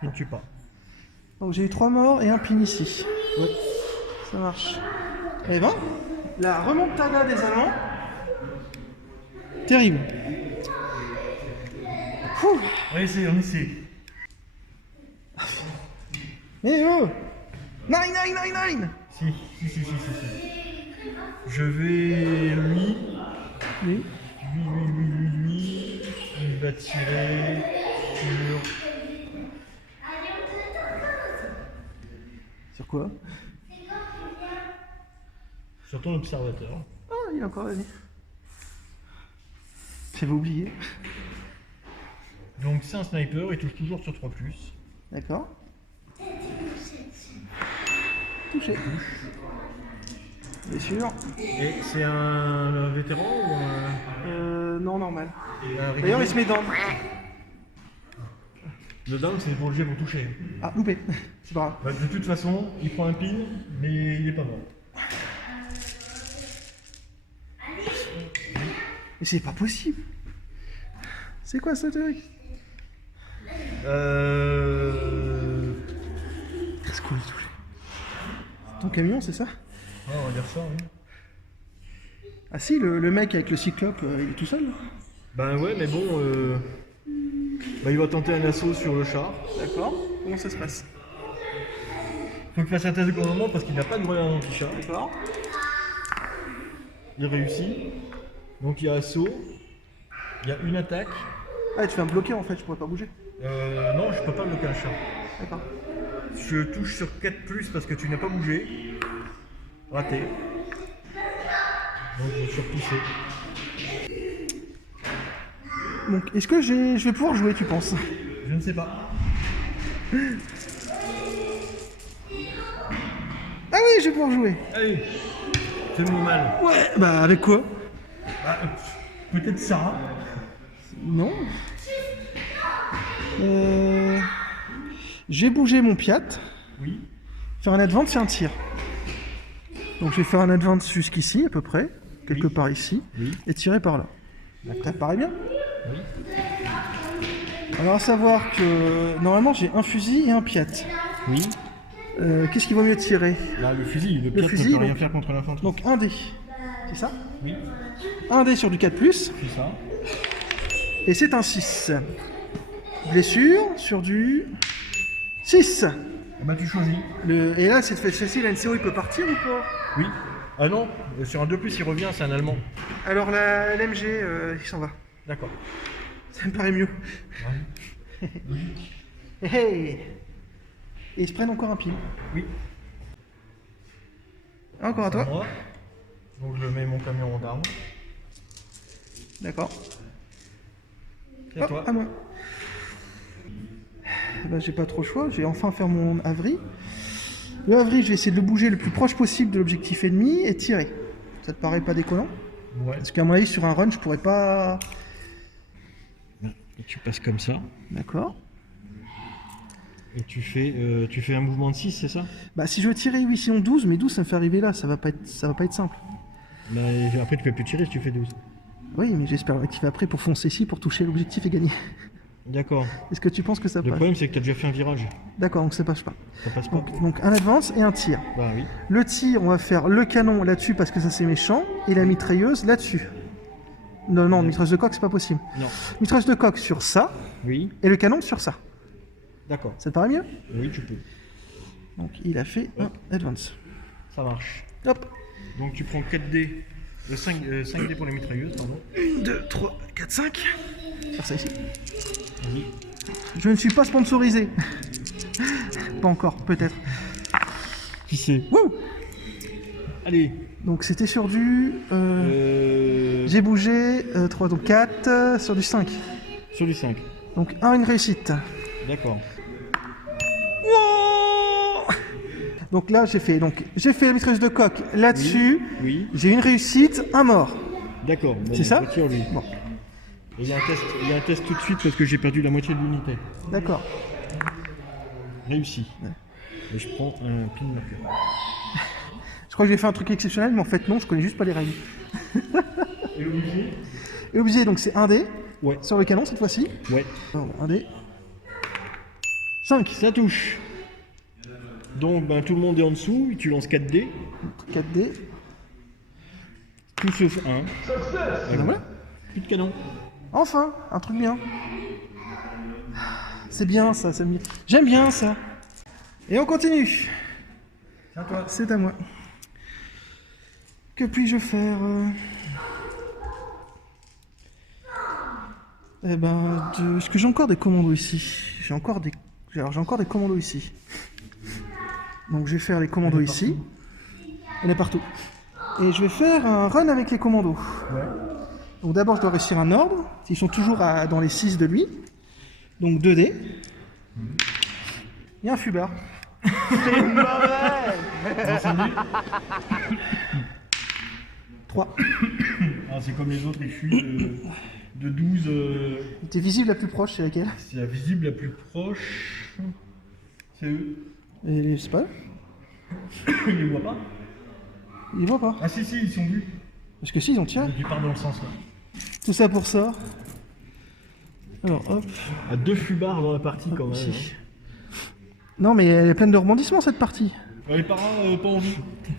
Qui ne tue pas. Donc j'ai eu 3 morts et un pin ici. Ouais. Ça marche. Eh ben, la remontada des Allemands. Terrible. Ouh. On essaie, on essaie. Eh oh. 9. Si. Je vais lui. Oui. Lui. Il va tirer sur Sur quoi? Sur ton observateur. Ah, il est encore la nuit. J'avais oublié. Donc c'est un sniper, il touche toujours sur 3+. D'accord. Touché. Bien sûr. Et c'est un vétéran ou Non, normal. un D'ailleurs, régulier? il se met dans. Le down, c'est pour le jet pour toucher. Ah, loupé. C'est pas grave. Bah, de toute façon, il prend un pin, mais il est pas mort. Mais c'est pas possible. C'est quoi ce truc? Qu'est-ce qu'on est touché? Ton camion, c'est ça? Ah, on va dire ça, oui. Ah si, le mec avec le cyclope, il est tout seul. Ben ouais, mais bon, bah, il va tenter un assaut sur le char. D'accord. Comment ça se passe? Faut qu'il fasse un test de commandement parce qu'il n'a pas de grenade anti-char. D'accord. Il réussit. Donc il y a assaut. Il y a une attaque. Ah, tu fais un bloqué en fait, je pourrais pas bouger. Non, je peux pas bloquer un char. D'accord. Je touche sur 4+ parce que tu n'as pas bougé. Raté. Donc je suis repoussé. Donc, est-ce que je vais pouvoir jouer, tu penses? Je ne sais pas. Ah oui, je vais pouvoir jouer. Allez, fais-moi mal. Ouais. Bah, avec quoi? Bah, peut-être ça. Non. J'ai bougé mon Piat. Oui. Faire un advance, c'est un tir. Donc je vais faire un advance jusqu'ici, à peu près, quelque part ici, Oui. et tirer par là. Ça te paraît bien? Oui. Alors à savoir que normalement j'ai un fusil et un Piat. Oui. Qu'est-ce qu'il vaut mieux tirer? Là, le fusil, le piat fusil, ne peut rien donc- faire contre l'infanterie. Donc un dé. C'est ça? Oui, Un dé sur du 4+, c'est ça. et c'est un 6. Blessure sur du 6. Eh ben, tu choisis. Et là, cette fois-ci, la NCO, il peut partir ou pas? Oui. Ah non, sur un 2+, il revient, c'est un allemand. Alors l'MG, il s'en va. D'accord. Ça me paraît mieux. Hey. Et ils se prennent encore un pin. Oui. Encore à toi. Moi. Donc je mets mon camion en arme. D'accord. C'est à toi. À moi. Bah, j'ai pas trop le choix, je vais enfin faire mon Avri. Le Avri, je vais essayer de le bouger le plus proche possible de l'objectif ennemi et tirer. Ça te paraît pas déconnant? Ouais. Parce qu'à mon avis, sur un run, je pourrais pas... Et tu passes comme ça. D'accord. Et tu fais un mouvement de 6, c'est ça? Bah si je veux tirer, oui, sinon 12, mais 12, ça me fait arriver là, ça va pas être simple. Bah, après, tu peux plus tirer si tu fais 12. Oui, mais j'espère l'activer après pour foncer ici, pour toucher l'objectif et gagner. D'accord. Est-ce que tu penses que ça Le passe? problème, c'est que tu as déjà fait un virage. D'accord, donc ça passe pas. Ça passe pas. Donc un advance et un tir. Bah oui. Le tir, on va faire le canon là-dessus parce que ça c'est méchant, et la mitrailleuse là-dessus. Non, mitrailleuse de coque, c'est pas possible. Non. Mitrailleuse de coque sur ça, Oui. et le canon sur ça. D'accord. Ça te paraît mieux? Oui, tu peux. Donc il a fait un advance. Ça marche. Hop. Donc tu prends 4D. 5D pour les mitrailleuses, pardon. 1, 2, 3, 4, 5. Faire ça ici. Vas-y. Je ne suis pas sponsorisé. Pas encore, peut-être. Qui c'est? Wouh! Allez. Donc c'était sur du... J'ai bougé 3, donc 4, sur du 5. Sur du 5. Donc 1, une réussite. D'accord. Wow. Donc là j'ai fait la mitrailleuse de coque là-dessus. Oui. J'ai une réussite, un mort. D'accord. Bon, C'est ça? retire lui. Bon, Et il y a un test tout de suite parce que j'ai perdu la moitié de l'unité. d'accord. Réussi. Et je prends un pin marqueur. Je crois que j'ai fait un truc exceptionnel, mais en fait non, je connais juste pas les règles. Et l'objet? Et obligé, donc c'est 1 dé Ouais. sur le canon cette fois-ci. Ouais. 1 dé. 5. Ça touche. Donc ben, tout le monde est en dessous, tu lances 4D. 4 dés. Tout sauf 1. Et ben voilà. Plus de canon. Enfin, un truc bien. C'est bien ça, j'aime bien ça. Et on continue. C'est à toi. C'est à moi. Que puis-je faire Eh ben, est-ce que j'ai encore des commandos ici? J'ai encore des commandos ici. Donc je vais faire les commandos ici. Elle est partout. Et je vais faire un run avec les commandos. Ouais. Donc d'abord je dois réussir un ordre. Ils sont toujours dans les 6 de lui. Donc 2D. Il y a un fubard. C'est mauvais. 3. Ah, c'est comme les autres échus de 12. T'es visible la plus proche, c'est laquelle? C'est la visible la plus proche. C'est eux. Et c'est pas eux? Ils les voient pas. Ils les voient pas. Ah si, ils sont vus. Parce que si, ils ont tiré. Ils partent dans le sens là. Tout ça pour ça. Alors hop. À 2 fubards dans la partie quand même. Ici. Non mais elle est pleine de rebondissements cette partie. Les parents pas envie.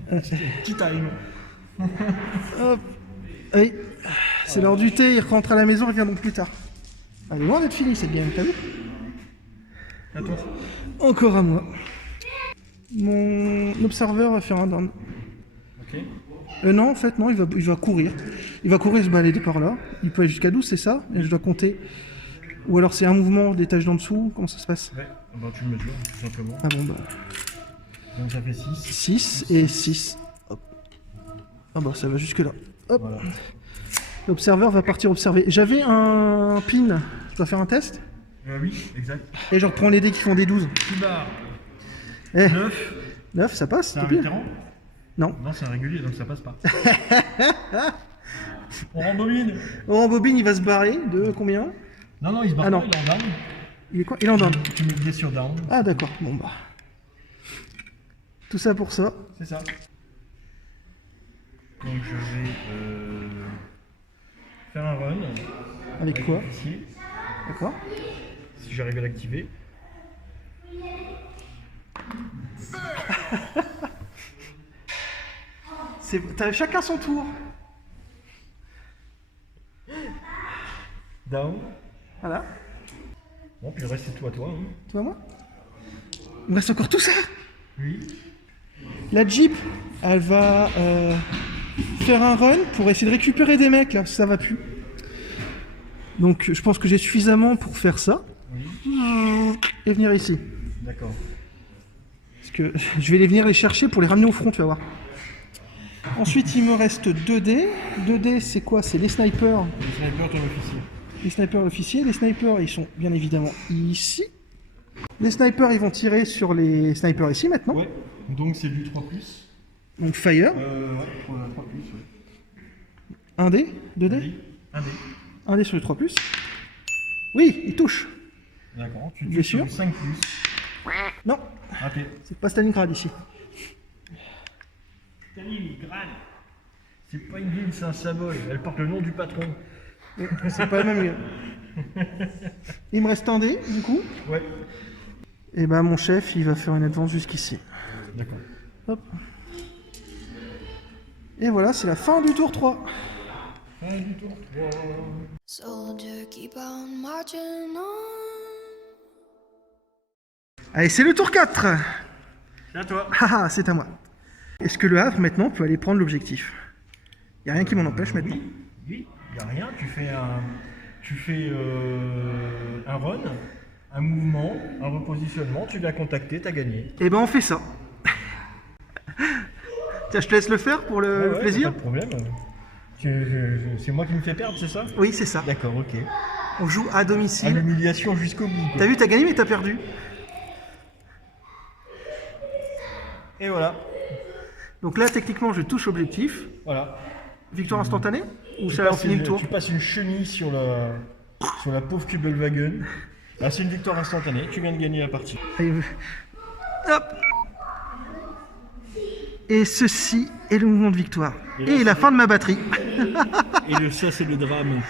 Petit time. Hop. Allez. C'est l'heure du thé, ils rentrent à la maison, ils viendront plus tard. Elle est loin d'être finie cette game, t'as vu? À toi. Encore à moi. Mon observeur va faire un down. Ok. Non, en fait, non, il va courir. Il va courir se balader par là. Il peut aller jusqu'à 12, c'est ça? Et je dois compter. Ou alors c'est un mouvement, des tâches d'en dessous. Comment ça se passe? Ouais, bah, tu le mesures tout simplement. Ah bon, bah. Donc ça fait 6. 6 et 6. Hop. Ah bah, ça va jusque là. Hop. Voilà. L'observeur va partir observer. J'avais un pin. Je dois faire un test? Oui, exact. Et je reprends les dés qui font des 12. Fubard. Eh, 9. 9, ça passe? C'est un c'est pile. vétéran? Non. Non, c'est un régulier donc ça passe pas. On rembobine. En bobine, il va se barrer de combien? Non, il se barre Ah pas, non. il est en down. Il est quoi? Il est en down. Tu mets le dé sur down. Ah d'accord, bon bah. Tout ça pour ça. C'est ça. Donc je vais faire un run. Avec quoi? Ici, D'accord. si j'arrive à l'activer. T'as chacun son tour. Down. Voilà. Bon, puis le reste c'est tout à toi. Hein. Toi, moi? Il me reste encore tout ça. Oui. La Jeep, elle va faire un run pour essayer de récupérer des mecs là, ça va plus. Donc je pense que j'ai suffisamment pour faire ça. Et venir ici. D'accord. Parce que je vais venir les chercher pour les ramener au front, tu vas voir. Ensuite, il me reste 2D. 2D, c'est quoi? C'est les snipers. Le sniper, ton officier. Les snipers officiers. Les snipers, ils sont bien évidemment ici. Les snipers, ils vont tirer sur les snipers ici maintenant. Ouais, donc c'est du 3+. Donc fire. Ouais, 3+. Ouais. 1D, 2D. Vas-y, un dé. 1D sur le 3+. Oui, il touche. D'accord, tu Bien touches sûr. sur le 5+. Non, Raté. c'est pas Stalingrad ici. Stalingrad. C'est pas une ville, c'est un symbole. Elle porte le nom du patron. C'est pas la même gueule. Il me reste un dé, du coup. Ouais. Et bah mon chef, il va faire une advance jusqu'ici. D'accord. Hop. Et voilà, c'est la fin du tour 3. Fin du tour. Soldier, keep on marching on. Allez, c'est le tour 4. C'est à toi. Haha, c'est à moi. Est-ce que le Havre, maintenant, peut aller prendre l'objectif? Y a rien qui m'en empêche maintenant. Oui, y a rien. Tu fais un run, un mouvement, un repositionnement. Tu l'as contacté, t'as gagné. Et ben on fait ça. Tiens, je te laisse le faire pour le Ouais, plaisir. pas de problème. C'est moi qui me fais perdre, c'est ça? Oui, c'est ça. D'accord, ok. On joue à À domicile. l'humiliation jusqu'au bout. quoi. T'as vu, t'as gagné mais t'as perdu. Et voilà. Donc là, techniquement, je touche objectif. Voilà. Victoire instantanée? Ou Tu ça a passes fini le une- tour? Tu passes une chenille sur la pauvre Kubelwagen. Là, c'est une victoire instantanée. Tu viens de gagner la partie. Allez, hop. Et ceci est le mouvement de victoire. Et là, Et la fin de ma batterie. Et ça, c'est le drame.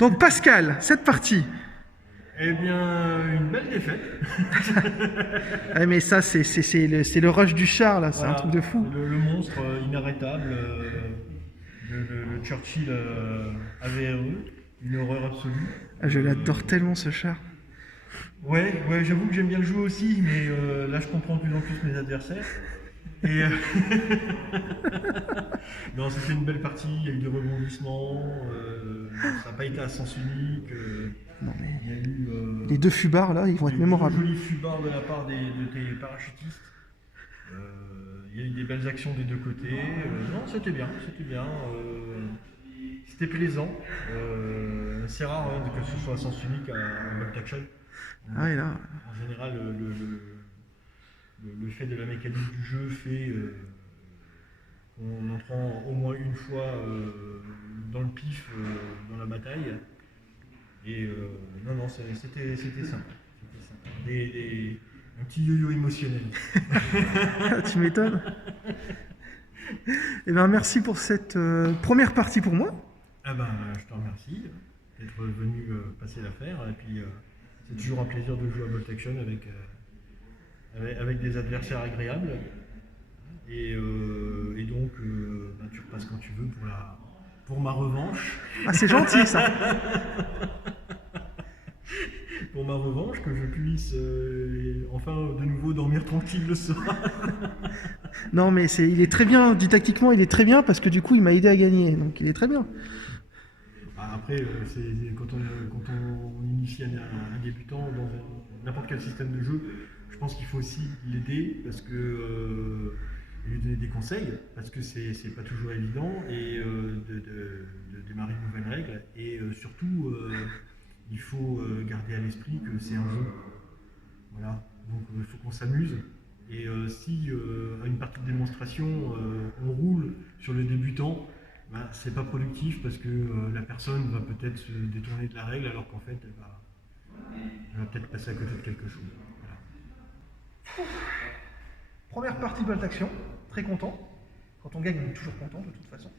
Donc Pascal, cette partie. Eh bien, une belle défaite. Ah, mais ça, c'est le rush du char, là. C'est Voilà. un truc de fou. Le monstre inarrêtable, le Churchill AVRE, une horreur absolue. Ah, je l'adore tellement, ce char. Ouais, j'avoue que j'aime bien le jouer aussi, mais là, je comprends de plus en plus mes adversaires. Et non, c'était une belle partie, il y a eu des rebondissements, ça n'a pas été à sens unique. Non, mais Il y a eu les deux fubards, là, ils vont être mémorables. de jolis fubards de la part de tes parachutistes. Il y a eu des belles actions des deux côtés. Non, c'était bien, c'était bien. C'était plaisant. C'est rare hein, que ce soit à sens unique à bolt action. Ah, et là, En général, le fait de la mécanique du jeu fait qu'on en prend au moins une fois dans le pif dans la bataille. Et non, c'était sympa. C'était sympa. Un petit yo-yo émotionnel. tu m'étonnes. Eh bien, merci pour cette première partie pour moi. Ah ben, je te remercie d'être venu passer l'affaire. Et puis, c'est toujours un plaisir de jouer à Bolt Action avec des adversaires agréables. Et donc, ben, tu repasses quand tu veux pour ma revanche. Ah, c'est gentil, ça. Pour ma revanche, que je puisse enfin de nouveau dormir tranquille le soir. Non, mais il est très bien, dit tactiquement, il est très bien parce que du coup, il m'a aidé à gagner. Donc, il est très bien. Après, quand on initie un débutant dans n'importe quel système de jeu, je pense qu'il faut aussi l'aider parce que lui donner des conseils parce que c'est pas toujours évident et de démarrer une nouvelle règle et surtout il faut garder à l'esprit que c'est un jeu. Voilà, donc il faut qu'on s'amuse. Et si à une partie de démonstration on roule sur le débutant, ben, c'est pas productif parce que la personne va peut-être se détourner de la règle alors qu'en fait elle va peut-être passer à côté de quelque chose. Voilà. Première partie Bolt Action, très content. Quand on gagne, on est toujours content de toute façon.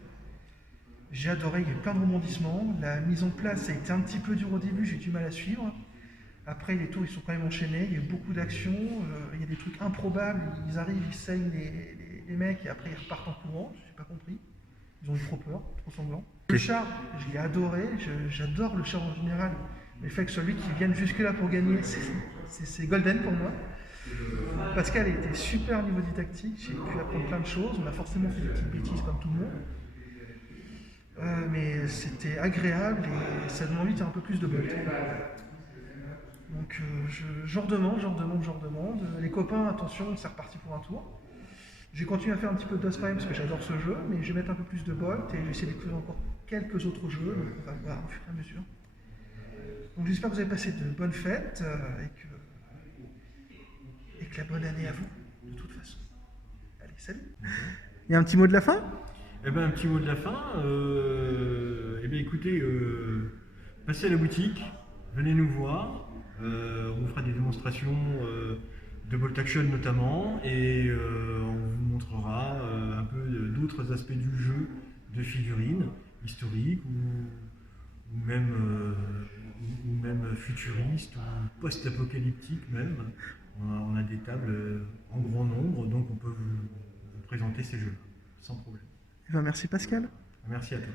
J'ai adoré, il y a eu plein de rebondissements. La mise en place a été un petit peu dure au début, j'ai eu du mal à suivre. Après, les tours ils sont quand même enchaînés, il y a eu beaucoup d'actions, il y a des trucs improbables, ils arrivent, ils saignent les mecs et après ils repartent en courant, je n'ai pas compris. Ils ont eu trop peur, trop sanglant. Le char, je l'ai adoré, j'adore le char en général. Mais le fait que celui qui vienne jusque-là pour gagner, c'est golden pour moi. Pascal était super au niveau didactique, j'ai pu apprendre plein de choses, on a forcément fait des petites bêtises comme tout le monde. Mais c'était agréable et ça donne envie de faire un peu plus de bolt. Donc je redemande. Les copains, attention, c'est reparti pour un tour. Je vais continuer à faire un petit peu de Dustprime parce que j'adore ce jeu, mais je vais mettre un peu plus de bolt et je vais essayer de découvrir encore quelques autres jeux, donc on va voir au fur et à mesure. Donc j'espère que vous avez passé de bonnes fêtes et que la bonne année à vous, de toute façon. Allez, salut. Il y a un petit mot de la fin ? Eh ben, un petit mot de la fin. Eh bien, écoutez, passez à la boutique, venez nous voir. On vous fera des démonstrations de Bolt Action notamment et on vous montrera un peu d'autres aspects du jeu de figurines historiques ou même futuristes ou post-apocalyptiques même. On a des tables en grand nombre, donc on peut vous présenter ces jeux sans problème. Eh ben, merci Pascal. Merci à toi.